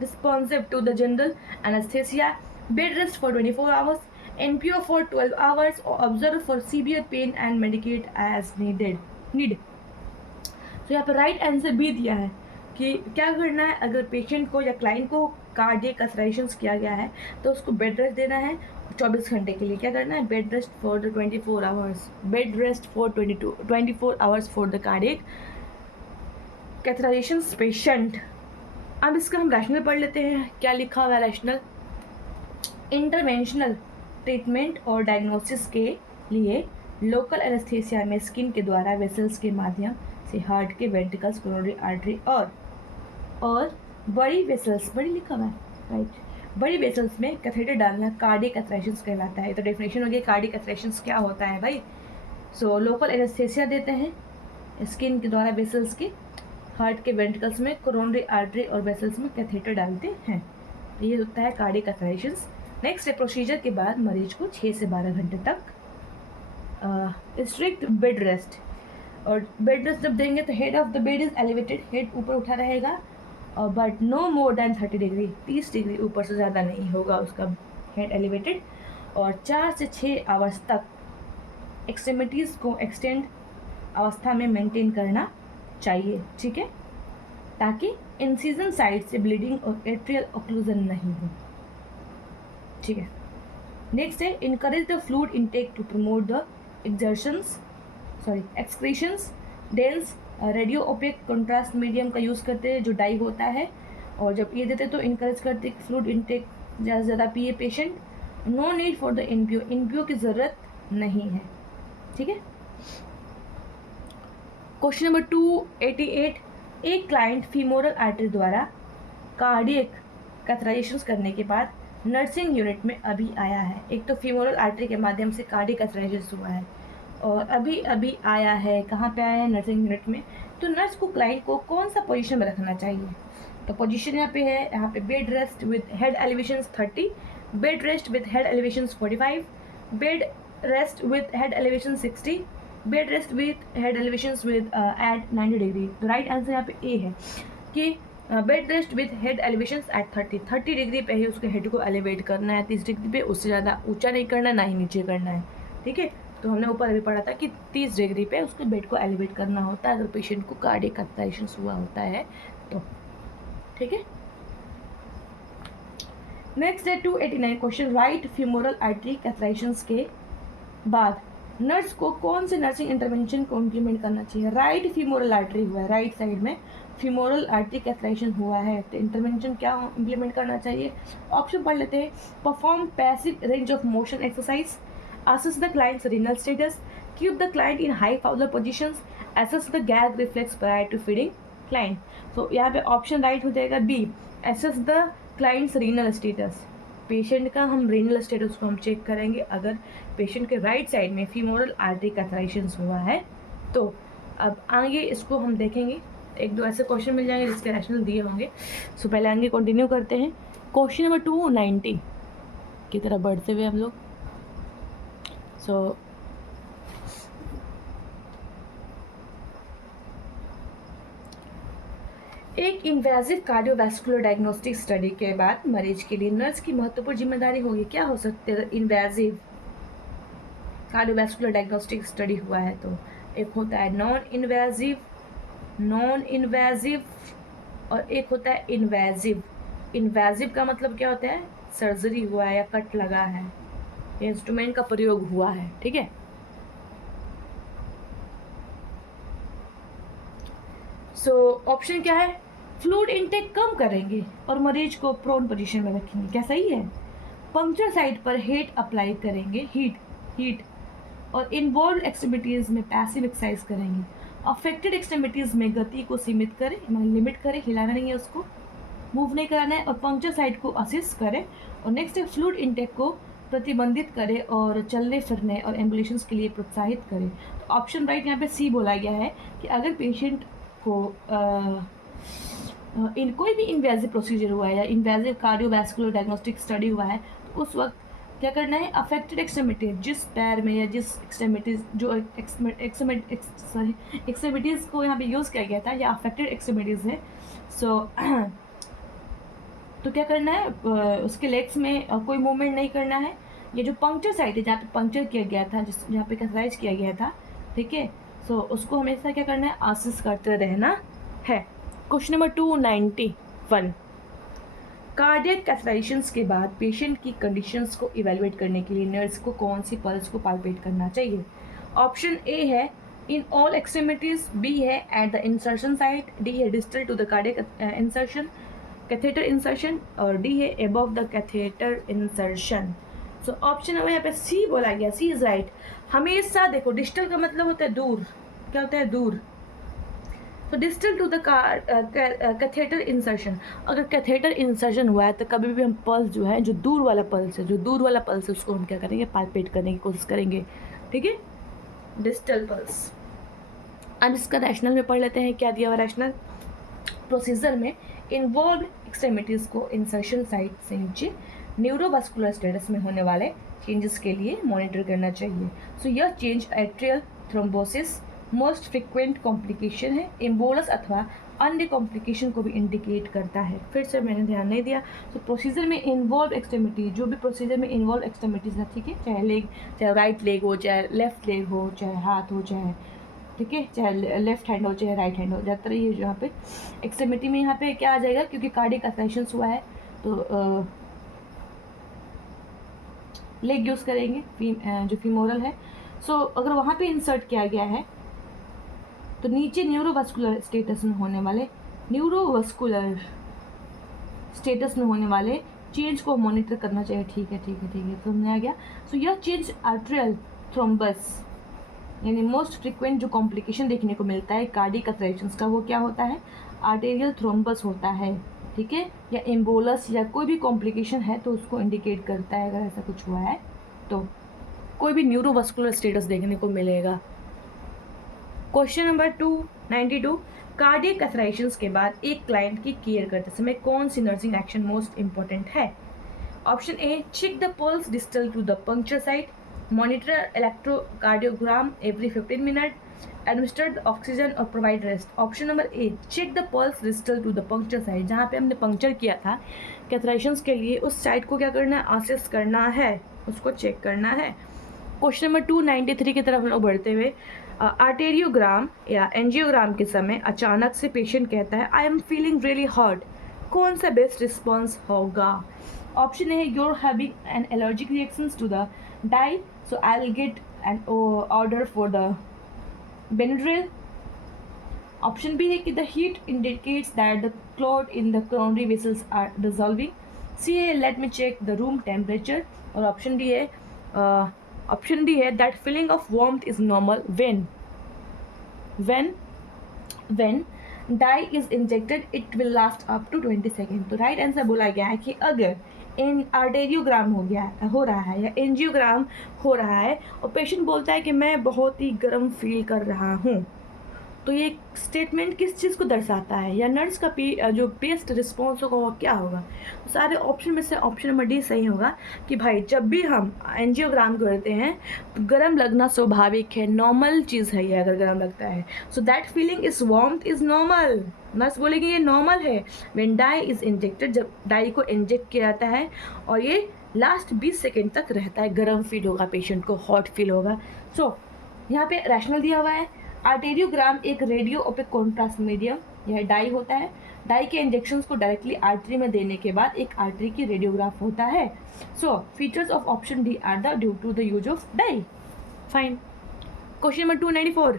responsive to the general anaesthesia, bed rest for 24 hours, NPO for 12 hours और observe for severe pain and medicate as need. तो यहाँ पर राइट आंसर भी दिया है कि क्या करना है। अगर पेशेंट को या क्लाइंट को कार्डियक कैथेटराइजेशंस किया गया है तो उसको बेड रेस्ट देना है 24 घंटे के लिए। क्या करना है? Bed rest for the 24 hours, bed rest for 24 hours for the cardiac catheterisations patient. अब इसका हम रैशनल पढ़ लेते हैं। क्या लिखा हुआ है रैशनल? इंटरवेंशनल ट्रीटमेंट और डायग्नोसिस के लिए लोकल एनेस्थेसिया में स्किन के द्वारा वेसल्स के माध्यम से हार्ट के वेंट्रिकल्स, कोरोनरी आर्टरी और बड़ी वेसल्स, बड़ी लिखा हुआ है राइट, बड़ी वेसल्स में कैथेटर डालना कार्डियक कैथेटराइजेशंस कहलाता है। तो डेफिनेशन हो गई कार्डियक कैथेटराइजेशंस क्या होता है भाई। सो लोकल एनेस्थेसिया देते हैं स्किन के द्वारा वेसल्स के हार्ट के वेंट्रिकल्स में, कोरोनरी आर्टरी और वेसल्स में कैथेटर डालते हैं। ये होता है कार्डियक कैथेटराइजेशंस। नेक्स्ट है प्रोसीजर के बाद मरीज को 6 से 12 घंटे तक स्ट्रिक्ट बेड रेस्ट, और बेड रेस्ट जब देंगे तो head of the bed is elevated, head ऊपर उठा रहेगा, और but no more than 30 degree, 30 degree ऊपर से ज़्यादा नहीं होगा उसका हेड एलिवेटेड, और 4 से 6 आवर्स तक एक्सट्रीमिटीज़ को एक्सटेंड अवस्था में मेंटेन करना चाहिए, ठीक है, ताकि इंसिजन साइड से ब्लीडिंग और एट्रियल ऑक्लूजन नहीं हो, ठीक है। नेक्स्ट है encourage the fluid intake to promote the excretions. Dense radio opaque contrast medium का यूज़ करते हैं जो डाई होता है, और जब ये देते तो इनकरेज करते कि फ्लूइड इनटेक ज़्यादा से ज़्यादा पिए patient. No need for the NPO की ज़रूरत नहीं है, ठीक है। क्वेश्चन नंबर 288, एक क्लाइंट फीमोरल आर्टरी द्वारा कार्डियक कैथेटराइजेशंस करने के बाद नर्सिंग यूनिट में अभी आया है। एक तो फीमोरल आर्टरी के माध्यम से कार्डियक कैथेटराइजेशन हुआ है और अभी अभी आया है, कहाँ पे आया है? नर्सिंग यूनिट में। तो नर्स को क्लाइंट को कौन सा पोजीशन में रखना चाहिए? तो पोजीशन यहाँ पे है, यहाँ पे bed rest with head elevations 30, bed rest with head elevations 45, bed rest with head elevation 60, bed rest with head elevations with at 90 degree. तो राइट आंसर यहाँ पे ए है कि bed rest with head elevations at 30 degree पे ही उसके head को elevate करना है, 30 डिग्री पे, उससे ज़्यादा ऊंचा नहीं करना, ना ही नीचे करना है, ठीक है। तो हमने ऊपर अभी पढ़ा था कि 30 डिग्री पे उसके बेड को एलिवेट करना होता है अगर पेशेंट को कार्डियक कैथेटराइजेशंस हुआ होता है तो, ठीक है। नेक्स्ट है 289 क्वेश्चन, राइट फीमोरल आर्टरी कैथेटराइजेशंस के बाद नर्स को कौन से नर्सिंग इंटरवेंशन को इम्प्लीमेंट करना चाहिए? राइट फीमोरल आर्टरी हुआ है, राइट साइड में फीमोरल आर्टरी कैथेटराइजेशन हुआ है, तो इंटरवेंशन क्या इम्प्लीमेंट करना चाहिए? ऑप्शन पढ़ लेते हैं। Perform passive range of motion exercise, assess the client's renal status, keep the client in high Fowler positions, assess the gag reflex prior to feeding client। तो यहाँ पे ऑप्शन राइट हो जाएगा B, assess the client's renal status। Patient का हम renal status को हम check करेंगे अगर पेशेंट के राइट साइड में फीमोरल आर्टरी कैथेटराइजेशन हुआ है तो। अब आगे इसको हम देखेंगे, एक दो ऐसे क्वेश्चन मिल जाएंगे जिसके रैशनल दिए होंगे। सो पहले आगे कंटिन्यू करते हैं। क्वेश्चन नंबर 290 की तरफ बढ़ते हुए हम लोग। सो एक इन्वेजिव कार्डियोवैस्कुलर डायग्नोस्टिक स्टडी के बाद मरीज के लिए नर्स की महत्वपूर्ण जिम्मेदारी होगी। क्या हो सकती है अगर इन्वेजिव कार्डियोवैस्कुलर डायग्नोस्टिक स्टडी हुआ है तो? एक होता है नॉन इन्वेजिव और एक होता है इन्वेजिव। इन्वेजिव का मतलब क्या होता है? सर्जरी हुआ है या कट लगा है या इंस्ट्रूमेंट का प्रयोग हुआ है, ठीक है। सो ऑप्शन क्या है? फ्लूइड इनटेक कम करेंगे और मरीज को प्रोन पोजीशन में रखेंगे। क्या सही है? पंक्चर साइट पर हीट अप्लाई करेंगे, हीट और इन्वॉल्व एक्सट्रीमिटीज़ में पैसिव एक्सरसाइज करेंगे। अफेक्टेड एक्सट्रीमिटीज़ में गति को सीमित करें, मतलब लिमिट करें, हिलाना नहीं है उसको, मूव नहीं कराना है, और पंक्चर साइट को असिस्ट करें। और नेक्स्ट है फ्लूइड इनटेक को प्रतिबंधित करें और चलने फिरने और एम्बुलेशंस के लिए प्रोत्साहित करें। तो ऑप्शन राइट यहाँ पे सी बोला गया है कि अगर पेशेंट को इन कोई भी इन्वेजिव प्रोसीजर हुआ है या इन्वेजिव कार्डियोवैस्कुलर डायग्नोस्टिक स्टडी हुआ है तो उस वक्त क्या करना है? अफेक्टेड एक्सट्रीमिटीज, जिस पैर में या जिस एक्सट्रीमिटीज जो एक्सट्रीमिटीज़ को यहाँ पे यूज़ किया गया था या अफेक्टेड एक्सट्रीमिटीज़ है, सो तो क्या करना है? उसके लेग्स में कोई मूवमेंट नहीं करना है। ये जो पंक्चर साइट है जहाँ पे पंक्चर किया गया था, जहाँ पे कैथराइज किया गया था, ठीक है, सो उसको हमेशा क्या करना है? असिस्ट करते रहना है। क्वेश्चन नंबर 291, कार्डियक कैथराइजेशंस के बाद पेशेंट की कंडीशंस को इवेलुएट करने के लिए नर्स को कौन सी पल्स को पाल्पेट करना चाहिए? ऑप्शन ए है इन ऑल एक्सट्रीमिटीज, बी है at the insertion site, D है distal to the cardiac insertion catheter insertion, और डी है above the catheter insertion. So option number यहाँ पे सी बोला गया, सी इज राइट। हमेशा देखो डिस्टल का मतलब होता है दूर, क्या होता है? दूर। तो distal to the catheter insertion, अगर कैथेटर इंसर्शन हुआ है तो कभी भी हम पल्स जो है, जो दूर वाला पल्स है उसको हम क्या करेंगे? पाल्पेट करने की कोशिश करेंगे, ठीक है, डिस्टल पल्स। अब इसका रैशनल में पढ़ लेते हैं, क्या दिया हुआ रैशनल। प्रोसीजर में इन्वॉल्व एक्सट्रीमिटीज़ को इंसर्शन साइट से नीचे न्यूरोवास्कुलर स्टेटस में होने वाले चेंजेस के लिए मॉनिटर करना चाहिए। सो यह change atrial thrombosis most frequent complication है, एम्बोलस अथवा अन्य कॉम्प्लिकेशन को भी इंडिकेट करता है। फिर से मैंने ध्यान नहीं दिया। तो प्रोसीजर में इन्वॉल्व एक्सट्रीमिटी, जो भी प्रोसीजर में इन्वॉल्व एक्सट्रीमिटीज़ है, ठीक है, चाहे लेग, चाहे राइट लेग हो, चाहे लेफ्ट लेग हो, चाहे हाथ हो, चाहे, ठीक है, चाहे लेफ्ट हैंड हो चाहे राइट हैंड हो, ज़्यादातर ये यहाँ पे एक्सट्रीमिटी में यहाँ पे क्या आ जाएगा, क्योंकि कार्डियक कैथराइजेशंस हुआ है तो लेग यूज़ करेंगे, जो फीमोरल है। सो अगर वहाँ पे इंसर्ट किया गया है तो नीचे न्यूरोवास्कुलर स्टेटस में होने वाले चेंज को मॉनिटर करना चाहिए। ठीक है, समझ आ गया। सो यह चेंज आर्टेरियल थ्रोम्बस यानी मोस्ट फ्रिक्वेंट जो कॉम्प्लिकेशन देखने को मिलता है कार्डियक कैथराइजेशंस का, वो क्या होता है? आर्टेरियल थ्रोम्बस होता है, ठीक है, या एम्बोलस या कोई भी कॉम्प्लिकेशन है तो उसको इंडिकेट करता है। अगर ऐसा कुछ हुआ है तो कोई भी न्यूरोवास्कुलर स्टेटस देखने को मिलेगा। क्वेश्चन नंबर 292, कार्डियक कैथराइजेशंस के बाद एक क्लाइंट की केयर करते समय कौन सी नर्सिंग एक्शन मोस्ट इंपॉर्टेंट है? Option A, check the pulse distal to the puncture site, monitor electrocardiogram every 15 minute, administer oxygen और provide rest. Option number A, check the pulse distal to the puncture site, जहाँ पे हमने puncture किया था कैथराइजेशंस के लिए उस साइट को क्या करना है? असेस करना है, उसको चेक करना है। क्वेश्चन नंबर 293 की तरफ हम लोग बढ़ते हुए, आर्टेरियोग्राम या एंजियोग्राम के समय अचानक से पेशेंट कहता है I am feeling really hot, कौन सा बेस्ट रिस्पॉन्स होगा? ऑप्शन है you're having an allergic reactions to the dye, so I will get an order for the Benadryl. Option B है कि the heat indicates that the clot in the coronary vessels are dissolving, C है let me check the room temperature, और option D है that feeling of warmth is normal when dye is injected it will last up to 20 second. तो right answer बोला गया है कि अगर इन आर्टेरियोग्राम हो रहा है या एंजियोग्राम हो रहा है और पेशेंट बोलता है कि मैं बहुत ही गर्म फील कर रहा हूँ, तो ये स्टेटमेंट किस चीज़ को दर्शाता है, या नर्स का जो बेस्ट रिस्पॉन्स होगा वो क्या होगा? तो सारे ऑप्शन में से ऑप्शन नंबर डी सही होगा कि भाई जब भी हम एंजियोग्राम करते हैं तो गर्म लगना स्वाभाविक है, नॉर्मल चीज़ है ये अगर गर्म लगता है। So that feeling is warmth is normal, nurse बोलेगी ये नॉर्मल है। व्हेन डाई इज इंजेक्टेड, जब डाई को इंजेक्ट किया जाता है और ये लास्ट 20 सेकेंड तक रहता है, गर्म फील होगा पेशेंट को, हॉट फील होगा। सो यहाँ पे रैशनल दिया हुआ है। आर्टेरियोग्राम एक रेडियो ओपेक कॉन्ट्रास्ट मीडियम, यह डाई होता है। डाई के इंजेक्शंस को डायरेक्टली आर्टरी में देने के बाद एक आर्टरी की रेडियोग्राफ होता है। So features of option D are the due to the use of dye. Fine. Question number 294,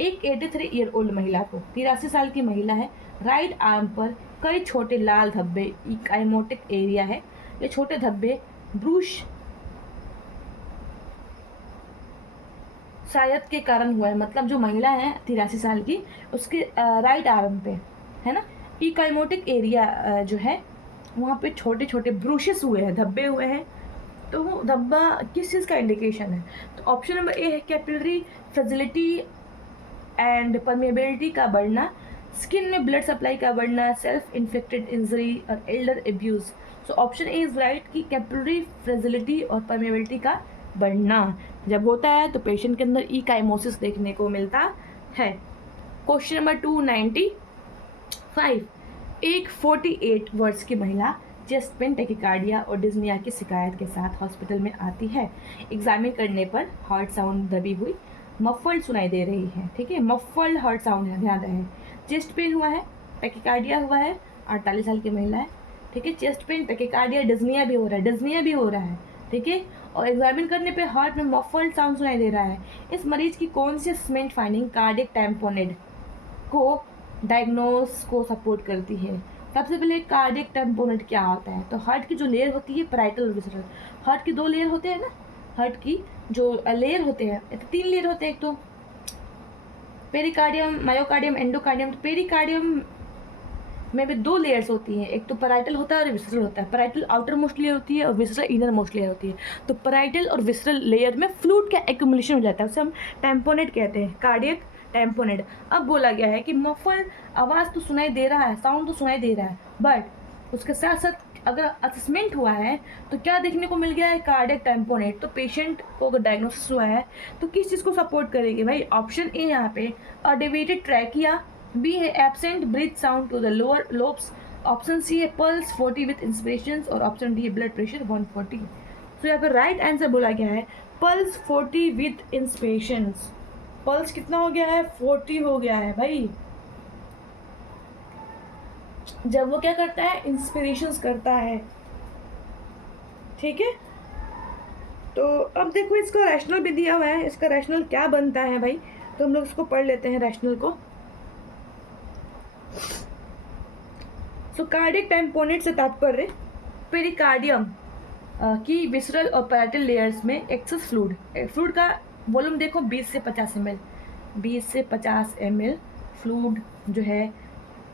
एक 83 ईयर ओल्ड महिला को, 83 साल की महिला है, राइट आर्म पर कई छोटे लाल धब्बे, इकाइमोटिक एरिया है। ये छोटे धब्बे ब्रूश शायद के कारण हुआ है, मतलब जो महिला है 83 साल की, उसके राइट आर्म पे है ना, इकाइमोटिक एरिया जो है वहाँ पे छोटे छोटे ब्रूशेस हुए हैं, धब्बे हुए हैं। तो वो धब्बा किस चीज़ का इंडिकेशन है? तो ऑप्शन नंबर ए है कैपिलरी फ्रेजिलिटी एंड परमेबिलिटी का बढ़ना, स्किन में ब्लड सप्लाई का बढ़ना, सेल्फ इन्फेक्टेड इंजरी और Elder abuse. So option A is right कि कैपिलरी फ्रेजिलिटी और परमेबिलिटी का बढ़ना जब होता है तो पेशेंट के अंदर इकाइमोसिस देखने को मिलता है। क्वेश्चन नंबर 295, एक 48 वर्ष की महिला चेस्ट पेन, टेकिकार्डिया और डिज्निया की शिकायत के साथ हॉस्पिटल में आती है। एग्जामिन करने पर हार्ट साउंड दबी हुई, मफल्ड सुनाई दे रही है। ठीक है, मफल्ड हार्ट साउंड है, ध्यान रहे। चेस्ट पेन हुआ है, टेकिकार्डिया हुआ है, 48 साल की महिला है। ठीक है, चेस्ट पेन, टेकिकार्डिया, डिज्निया भी हो रहा है, डिज्निया भी हो रहा है। ठीक है, और एग्जामिन करने पे हार्ट में मफल्ड साउंड सुनाई दे रहा है। इस मरीज की कौन सी असेसमेंट फाइंडिंग कार्डियक टैम्पोनेड को डायग्नोस को सपोर्ट करती है? सबसे पहले कार्डियक टैम्पोनेड क्या होता है? तो हार्ट की जो लेयर होती है पैराइटल और विसरल, हार्ट की 2 लेयर होते हैं ना, हार्ट की जो लेयर होते हैं, 3 लेयर होते हैं, एक तो पेरिकार्डियम, मायोकार्डियम, एंडोकार्डियम। तो पेरिकार्डियम में भी 2 लेयर्स होती हैं, एक तो पैराइटल होता है और विसरल होता है। पैराइटल आउटर मोस्ट लेयर होती है और विसरल इनर मोस्ट लेयर होती है। तो पैराइटल और विसरल लेयर में फ्लूइड का एक्यूमुलेशन हो जाता है, उसे हम टैम्पोनेट कहते हैं, कार्डियक टैम्पोनेट। अब बोला गया है कि मफल आवाज़ तो सुनाई दे रहा है, साउंड तो सुनाई दे रहा है, बट उसके साथ साथ अगर असेसमेंट हुआ है तो क्या देखने को मिल गया है? कार्डियक टैम्पोनेट। तो पेशेंट को अगर डायग्नोसिस हुआ है तो किस चीज़ को सपोर्ट करेगी भाई? ऑप्शन ए यहाँ पे डेविएटेड ट्रैकिया, बी है absent breath sound to the lower lobes, option C है पल्स 40 विथ इंस्पिरेशंस और ऑप्शन डी है ब्लड प्रेशर 140। तो यहाँ पे राइट आंसर बोला गया है पल्स 40 विथ इंस्पिरेशंस। पल्स कितना हो गया है? 40 हो गया है भाई। जब वो क्या करता है? इंस्पिरेशंस करता है। ठीक है, तो अब देखो इसका रैशनल भी दिया हुआ है, इसका रैशनल क्या बनता है भाई? तो हम लोग इसको पढ़ लेते हैं रैशनल को। सो कार्डियक टैम्पोनेट से तात्पर्य पेरिकार्डियम की विसरल और पैराइटल लेयर्स में एक्सेस फ्लूइड का वॉल्यूम देखो 20 से 50 ml, 20 से 50 ml फ्लूइड जो है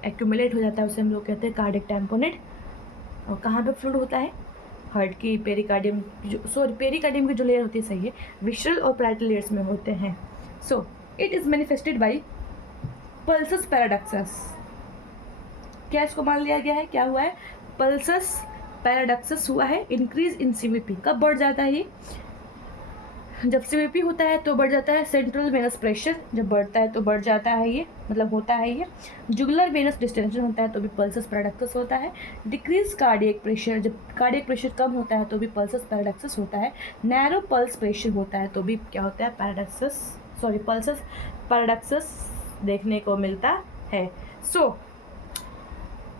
एक्यूमुलेट हो जाता है, उसे हम लोग कहते हैं कार्डियक टैम्पोनेट। और कहाँ पे फ्लूइड होता है? हार्ट की पेरिकार्डियम पेरिकार्डियम की जो लेयर होती है, सही है, विसरल और पैराइटल लेयर्स में होते हैं। So it is manifested by pulsus paradoxus. क्या इसको मान लिया गया है? क्या हुआ है? पल्सस पैराडॉक्सस हुआ है। इंक्रीज इन सीवीपी, कब बढ़ जाता है ये? जब सीवीपी होता है तो बढ़ जाता है सेंट्रल वेनस प्रेशर, जब बढ़ता है तो बढ़ जाता है ये, मतलब होता है ये। जुगुलर वेनस डिस्टेंशन होता है तो भी पल्सस पैराडॉक्सस होता है। डिक्रीज कार्डियक प्रेशर, जब कार्डियक प्रेशर कम होता है तो भी पल्सस पैराडॉक्सस होता है। नैरो पल्स प्रेशर होता है तो भी क्या होता है? पल्सस पैराडॉक्सस देखने को मिलता है। सो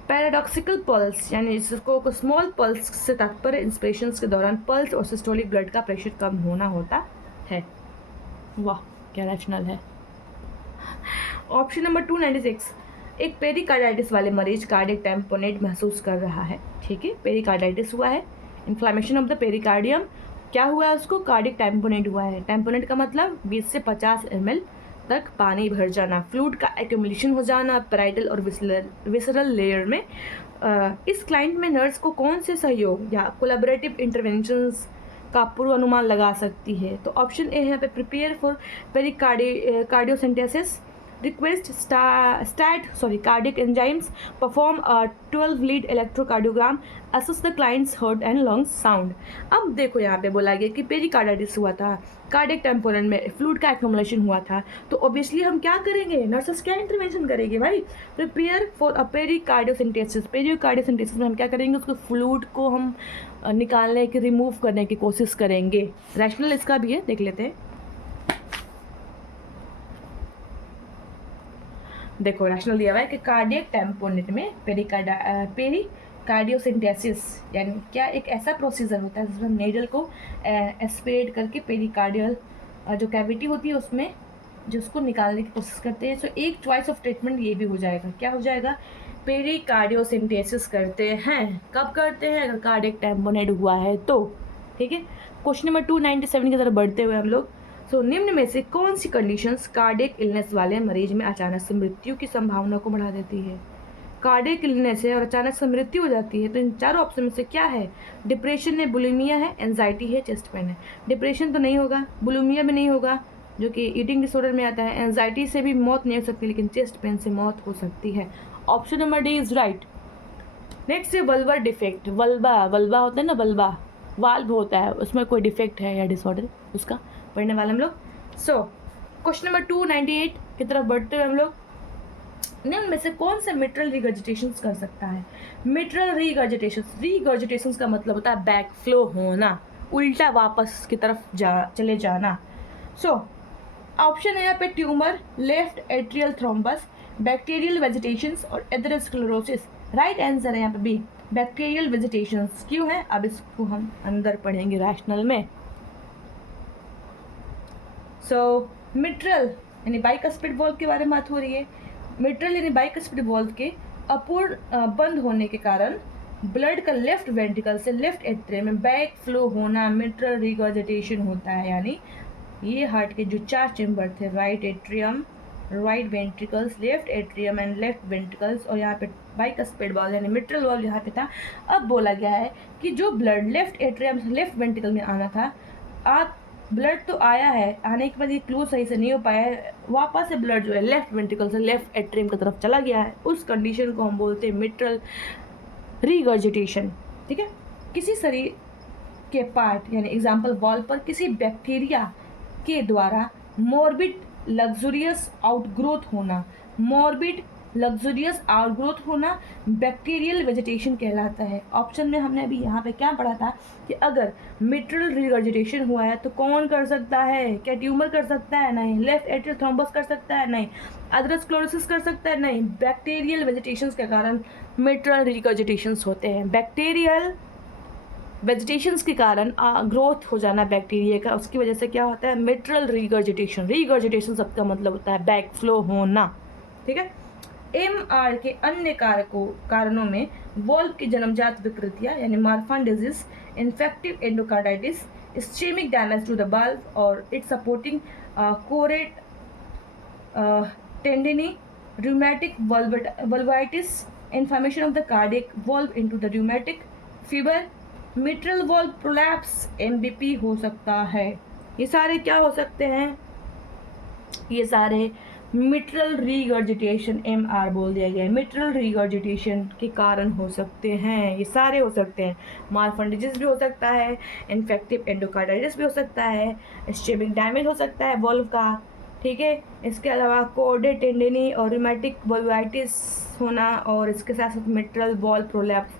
पैराडॉक्सिकल पल्स यानी जिसको स्मॉल पल्स से तात्पर्य इंस्पिरेशंस के दौरान पल्स और सिस्टोलिक ब्लड का प्रेशर कम होना होता है। वाह क्या रैशनल है। ऑप्शन नंबर 296, एक पेरिकार्डाइटिस वाले मरीज कार्डियक टैम्पोनेट महसूस कर रहा है। ठीक है, पेरिकार्डाइटिस हुआ है, इन्फ्लामेशन ऑफ द पेरिकार्डियम। क्या हुआ है उसको? कार्डियक टैम्पोनेट हुआ है। टैम्पोनेट का मतलब 20 से 50 ml तक पानी भर जाना, फ्लूइड का एक्यूमुलेशन हो जाना पैराइटल और विसरल लेयर में। इस क्लाइंट में नर्स को कौन से सहयोग या कोलैबोरेटिव इंटरवेंशंस का पूर्व अनुमान लगा सकती है? तो ऑप्शन ए है पे prepare for pericardiocentesis, request cardiac enzymes, perform a 12-lead electrocardiogram, assess the client's heart and lungs sound. अब देखो यहाँ पे बोला गया कि पेरिकार्डाइटिस हुआ था, कार्डियक टेम्पोरल में फ्लूइड का एक्यूमुलेशन हुआ था, तो ऑब्वियसली हम क्या करेंगे, नर्सेस क्या इंटरवेंशन करेंगे भाई, प्रिपेयर फॉर अ पेरिकार्डियोसेंटेसिस। पेरिकार्डियोसेंटेसिस में हम क्या करेंगे, उसको फ्लूइड को हम निकालने की, रिमूव करने की कोशिश करेंगे। रैशनल इसका भी है, देख लेते हैं। देखो रैशनल दिया हुआ है कि कार्डियक टेम्पोनेट में पेरिकार्डियोसेंटेसिस यानी क्या, एक ऐसा प्रोसीजर होता है जिसमें नीडल को एस्पिरेट करके पेरिकार्डियल जो कैविटी होती है उसमें जो उसको निकालने की कोशिश करते हैं। सो एक चॉइस ऑफ ट्रीटमेंट ये भी हो जाएगा, क्या हो जाएगा, पेरिकार्डियोसेंटेसिस करते हैं। कब करते हैं, अगर कार्डियक टेम्पोनेट हुआ है तो। ठीक है, क्वेश्चन नंबर 297 की तरफ बढ़ते हुए हम लोग, सो निम्न में से कौन सी कंडीशंस कार्डियक इलनेस वाले मरीज में अचानक से मृत्यु की संभावना को बढ़ा देती है। कार्डियक इलनेस है और अचानक से मृत्यु हो जाती है, तो इन चारों ऑप्शन में से क्या है, डिप्रेशन है, बुलिमिया है, एंजाइटी है, चेस्ट पेन है। डिप्रेशन तो नहीं होगा, बुलिमिया भी नहीं होगा जो कि ईटिंग डिसऑर्डर में आता है, एंजाइटी से भी मौत नहीं हो सकती, लेकिन चेस्ट पेन से मौत हो सकती है। Option number D is right. Next है वल्वर डिफेक्ट। वल्वा होता है ना, वल्वा वाल्व होता है, उसमें कोई डिफेक्ट है या डिसऑर्डर, उसका पढ़ने वाले हम लोग। सो क्वेश्चन नंबर 298 की तरफ बढ़ते हुए हम लोग, निम्न में से कौन से मिट्रल रिगर्जिटेशंस कर सकता है। मिट्रल रिगर्जिटेशंस का मतलब होता है बैक फ्लो होना, उल्टा वापस की तरफ चले जाना। सो ऑप्शन है यहाँ पे tumour, left atrial thrombus, bacterial vegetations और एथेरोस्क्लेरोसिस। राइट आंसर है यहाँ पे बी, बैक्टीरियल वेजिटेशंस। क्यों है, अब इसको हम अंदर पढ़ेंगे रैशनल में। सो मिट्रल यानी बाइकस्पिड वॉल्व के बारे में बात हो रही है। मिट्रल यानी बाइकस्पिड वॉल्व के अपूर्ण बंद होने के कारण ब्लड का लेफ्ट वेंट्रिकल से लेफ्ट एट्रियम में बैक फ्लो होना मिट्रल रिगर्जिटेशन होता है। यानी ये हार्ट के जो 4 चेम्बर थे, right atrium, right ventricles, left atrium and left ventricles, और यहाँ पे बाइकस्पिड वॉल्व यानी मिट्रल वॉल्व यहाँ पे था। अब बोला गया है कि जो ब्लड लेफ्ट एट्रियम से लेफ्ट वेंट्रिकल में आना था, आप ब्लड तो आया है, आने के बाद ये फ्लो सही से नहीं हो पाया है, वापस से ब्लड जो है लेफ्ट वेंट्रिकल से लेफ्ट एट्रियम की तरफ चला गया है, उस कंडीशन को हम बोलते हैं मिट्रल रिगर्जिटेशन। ठीक है, किसी शरीर के पार्ट यानी एग्जाम्पल वॉल पर किसी बैक्टीरिया के द्वारा मॉर्बिड लग्जूरियस आउटग्रोथ होना बैक्टीरियल वेजिटेशन कहलाता है। ऑप्शन में हमने अभी यहाँ पे क्या पढ़ा था कि अगर मिट्रल रिगर्जिटेशन हुआ है तो कौन कर सकता है, क्या ट्यूमर कर सकता है, नहीं। लेफ्ट एट्रियल थ्रोम्बस कर सकता है, नहीं। एथेरोस्क्लेरोसिस कर सकता है, नहीं। बैक्टीरियल वेजिटेशंस के कारण मिट्रल रिगर्जिटेशंस होते हैं। बैक्टीरियल वेजिटेशंस के कारण ग्रोथ हो जाना बैक्टीरिया का, उसकी वजह से क्या होता है, मिट्रल रिगर्जिटेशन। रिगर्जिटेशन सबका मतलब होता है बैक फ्लो होना। ठीक है, MR के अन्य कारणों में वॉल्व की जन्मजात विकृतियाँ यानी Marfan disease, infective endocarditis, ischaemic damage to the bulb और its supporting chordae tendineae, rheumatic valvulitis, inflammation of the cardiac valve into the rheumatic fever, mitral valve prolapse, MBP हो सकता है। ये सारे क्या हो सकते हैं, ये सारे मिट्रल रिगर्जिटेशन, MR बोल दिया गया है, मिट्रल रिगर्जिटेशन के कारण हो सकते हैं। ये सारे हो सकते हैं, मार्फन डिजीज भी हो सकता है, इन्फेक्टिव एंडोकार्डाइटिस भी हो सकता है, इस्चेमिक डैमेज हो सकता है वॉल्व का। ठीक है, इसके अलावा कोर्डेट टेंडिनी और रूमेटिक वल्वाइटिस होना, और इसके साथ साथ मिट्रल वॉल्व प्रोलैप्स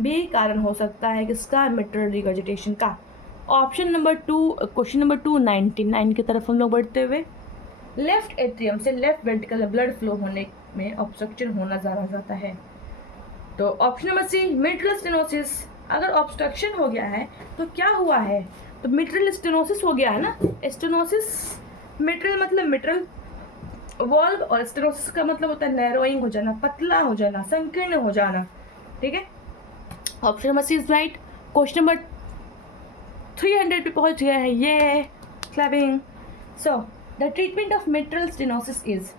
भी कारण हो सकता है किसका, मिट्रल रिगर्जिटेशन का। ऑप्शन नंबर 2, क्वेश्चन नंबर 299 की तरफ हम लोग बढ़ते हुए, लेफ्ट एट्रियम से लेफ्ट वेंट्रिकल में ब्लड फ्लो होने में ऑब्स्ट्रक्शन होना ज़्यादा जाता है। तो option number C, mitral stenosis. अगर ऑब्स्ट्रक्शन हो गया है तो क्या हुआ है, तो मिट्रल स्टेनोसिस हो गया है ना। स्टेनोसिस, मिट्रल मतलब मिट्रल वॉल्व, और स्टेनोसिस का मतलब होता है नैरोइंग हो जाना, पतला हो जाना, संकीर्ण हो जाना। ठीक है, option number C is right. Question number 300 पे पहुंच गया है, ये clapping. So the treatment of mitral stenosis is,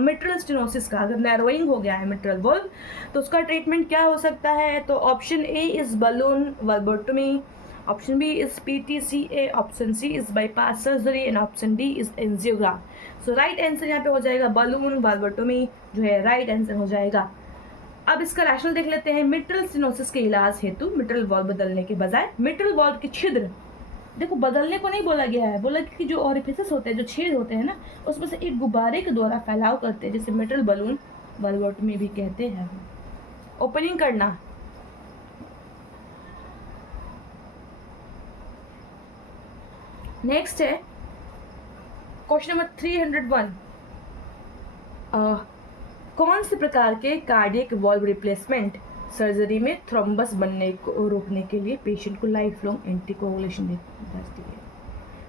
mitral stenosis का अगर नैरोइंग हो गया है मिट्रल वॉल्व तो उसका ट्रीटमेंट क्या हो सकता है, तो option A is balloon valvotomy, option B is PTCA, option C is bypass surgery and option D is angiogram. So right answer यहाँ पे हो जाएगा बलून वाल्वोटोमी जो है राइट आंसर हो जाएगा। अब इसका रैशनल देख लेते हैं। मिट्रल स्टेनोसिस के इलाज हेतु मिट्रल वॉल्व बदलने के बजाय मिट्रल वॉल्व के छिद्र, देखो बदलने को नहीं बोला गया है, बोला कि जो ओरिफिसेस होते हैं, जो छेद होते हैं ना, उसमें से एक गुब्बारे के द्वारा फैलाव करते हैं, जिसे मिट्रल बलून वाल्वोटोमी भी कहते हैं। ओपनिंग करना। नेक्स्ट है क्वेश्चन नंबर 301। कौन से प्रकार के कार्डियक वॉल्व रिप्लेसमेंट सर्जरी में थ्रोम्बस बनने को रोकने के लिए पेशेंट को लाइफ लॉन्ग एंटीकोगुलेशन दी जाती है?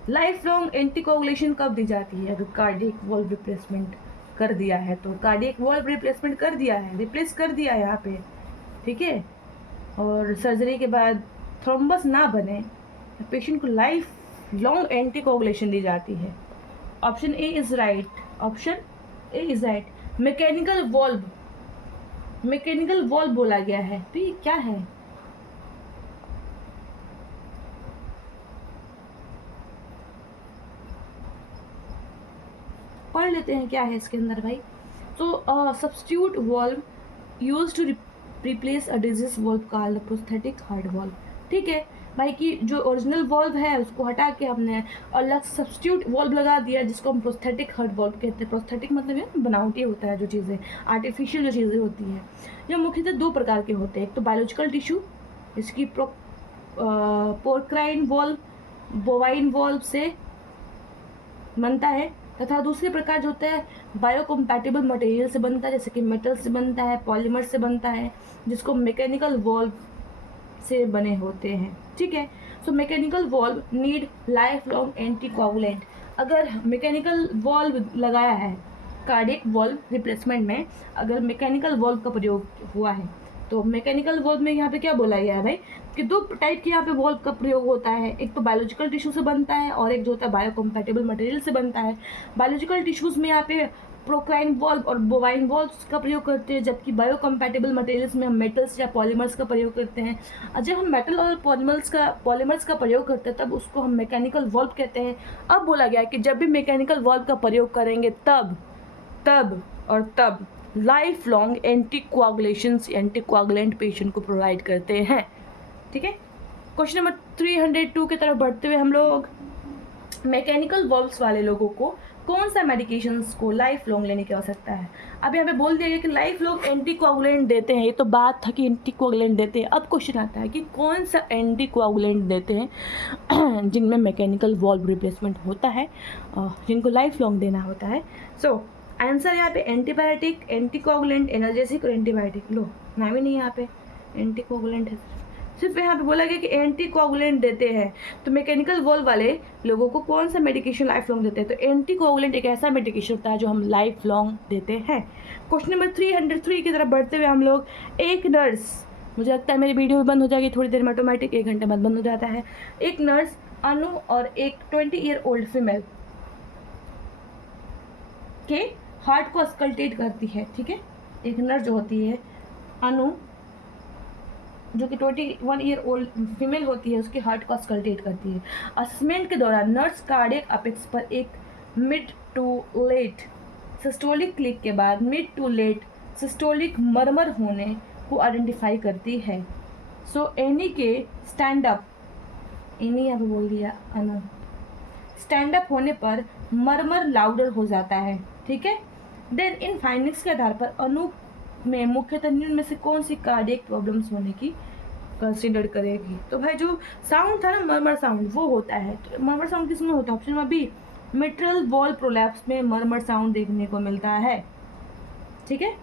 लाइफ लॉन्ग एंटीकोगुलेशन कब दी जाती है? अगर कार्डियक वॉल्व रिप्लेसमेंट कर दिया है तो कार्डियक वॉल्व रिप्लेसमेंट कर दिया है, रिप्लेस कर दिया है यहाँ पे, ठीक है, और सर्जरी के बाद थ्रोम्बस ना बने तो पेशेंट को लाइफ लॉन्ग एंटीकोगुलेशन दी जाती है। Option A is right, option A is right. Mechanical valve, mechanical valve बोला गया है तो ये क्या है? पढ़ लेते हैं क्या है इसके अंदर भाई। तो substitute valve use to replace a disease valve called prosthetic heart valve. ठीक है भाई, कि जो ओरिजिनल वॉल्व है उसको हटा के हमने अलग सब्स्टिट्यूट वॉल्व लगा दिया, जिसको हम प्रोस्थेटिक हार्ट वॉल्व कहते हैं। प्रोस्थेटिक मतलब ये बनावटी होता है, जो चीज़ें आर्टिफिशियल जो चीज़ें होती हैं। ये मुख्यतः दो प्रकार के होते हैं, एक तो बायोलॉजिकल टिश्यू, इसकी पोर्क्राइन वॉल्व बोवाइन वॉल्व से बनता है, तथा दूसरे प्रकार जो होता है बायोकम्पैटिबल मटेरियल से बनता है, जैसे कि मेटल से बनता है, पॉलीमर से बनता है, जिसको मैकेनिकल वॉल्व से बने होते हैं। ठीक है, so mechanical valve need life long anticoagulant. अगर मैकेनिकल वॉल्व लगाया है कार्डियक वॉल्व रिप्लेसमेंट में, अगर मैकेनिकल वॉल्व का प्रयोग हुआ है तो मैकेनिकल वॉल्व में यहाँ पे क्या बोला गया है भाई कि दो टाइप के यहाँ पे वॉल्व का प्रयोग होता है, एक तो बायोलॉजिकल टिश्यू से बनता है और एक जो होता है बायोकम्पैटिबल मटेरियल से बनता है। बायोलॉजिकल टिश्यूज़ में यहाँ पे प्रोक्राइन वॉल्व और बोवाइन वॉल्व्स का प्रयोग करते हैं, जबकि बायोकम्पैटिबल मटेरियल्स में हम मेटल्स या पॉलीमर्स का प्रयोग करते हैं। और जब हम मेटल और पॉलीमर्स का प्रयोग करते हैं तब उसको हम मैकेनिकल वॉल्व कहते हैं। अब बोला गया है कि जब भी मैकेनिकल वॉल्व का प्रयोग करेंगे तब लाइफ लॉन्ग एंटीकोगुलेंट पेशेंट को प्रोवाइड करते हैं। ठीक है, क्वेश्चन नंबर 302 की तरफ बढ़ते हुए हम लोग मैकेनिकल वॉल्व्स वाले लोगों को कौन सा मेडिकेशंस को लाइफ लॉन्ग लेने की आवश्यकता है? अब यहाँ पे बोल दिया गया कि लाइफ लॉन्ग एंटीकोगुलेंट देते हैं, ये तो बात था कि एंटीकोगुलेंट देते हैं। अब क्वेश्चन आता है कि कौन सा एंटीकोगुलेंट देते हैं जिनमें मैकेनिकल वॉल्व रिप्लेसमेंट होता है, जिनको लाइफ लॉन्ग देना होता है। सो आंसर यहाँ पे एंटीबायोटिक, एंटीकोगुलेंट, एनाल्जेसिक और एंटीबायोटिक। लो नाम ही नहीं यहाँ पे एंटीकोगुलेंट है, सिर्फ यहाँ पे बोला गया कि एंटीकोगुलेंट देते हैं। तो मैकेनिकल वॉल्व वाले लोगों को कौन सा मेडिकेशन लाइफ लॉन्ग देते हैं? तो एंटीकोगुलेंट एक ऐसा मेडिकेशन होता है जो हम लाइफ लॉन्ग देते हैं। क्वेश्चन नंबर 303 की तरफ बढ़ते हुए हम लोग एक नर्स, मुझे लगता है मेरी वीडियो भी बंद हो जाएगी थोड़ी देर में, ऑटोमेटिक 1 घंटे बाद बंद हो जाता है। एक नर्स अनु और एक 20 ईयर ओल्ड फीमेल के हार्ट को अस्कल्टेट करती है। ठीक है, एक नर्स जो होती है अनु, जो कि 21 ईयर ओल्ड फीमेल होती है, उसके हार्ट को अस्कल्टेट करती है। असेसमेंट के दौरान नर्स कार्डियक अपेक्स पर एक mid to late systolic click के बाद mid to late systolic murmur होने को आइडेंटिफाई करती है। सो एनी के स्टैंड अप, एनी यहाँ पे बोल दिया अनु, स्टैंड अप होने पर मरमर लाउडर हो जाता है। ठीक है, देन इन फाइंडिंग्स के आधार पर अनु में मुख्यतः निम्न में से कौन सी कार्डियक प्रॉब्लम्स होने की कंसिडर करेगी? तो भाई जो साउंड था ना मरमर साउंड, वो होता है। तो मरमर साउंड किसमें होता है? Option number B, mitral valve prolapse में मरमर साउंड देखने को मिलता है। ठीक है,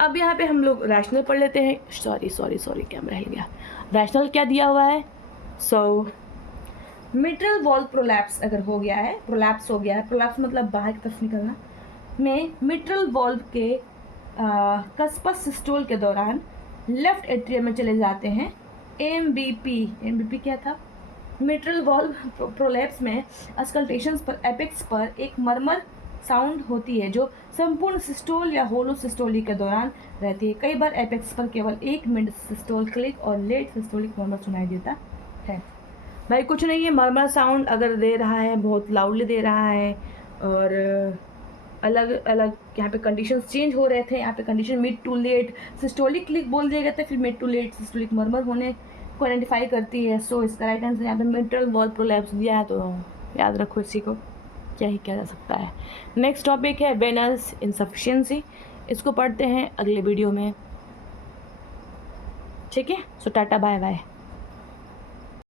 अब यहाँ पे हम लोग रैशनल पढ़ लेते हैं। सॉरी कैमरा हिल गया। रैशनल क्या दिया हुआ है? मिट्रल वॉल्व प्रोलैप्स अगर हो गया है, प्रोलैप्स हो गया है, प्रोलैप्स मतलब बाहर की तरफ निकलना, में मिट्रल वॉल्व के कस्पस सिस्टोल के दौरान लेफ्ट एट्रियम में चले जाते हैं। एमबीपी क्या था? मिट्रल वॉल्व प्रोलैप्स में अस्कल्टेशंस पर एपेक्स पर एक मरमर साउंड होती है जो संपूर्ण सिस्टोल या होलो सिस्टोली के दौरान रहती है। कई बार एपेक्स पर केवल 1 मिनट सिस्टोल क्लिक और लेट सिस्टोलिक मर्मर सुनाई देता है। भाई कुछ नहीं है, मर्मर साउंड अगर दे रहा है बहुत लाउडली दे रहा है और अलग अलग यहाँ पे कंडीशंस चेंज हो रहे थे। यहाँ पे condition mid to late systolic click बोल दिया गया था, फिर mid to late systolic murmur होने को आइडेंटिफाई करती है। सो इसका राइट आंसर यहाँ पे मिट्रल वॉल प्रोलैप्स दिया है, तो याद रखो इसी को, क्या ही किया जा सकता है। नेक्स्ट टॉपिक है वेनस इनसफिशिएंसी, इसको पढ़ते हैं अगले वीडियो में। ठीक है, सो टाटा बाय बाय।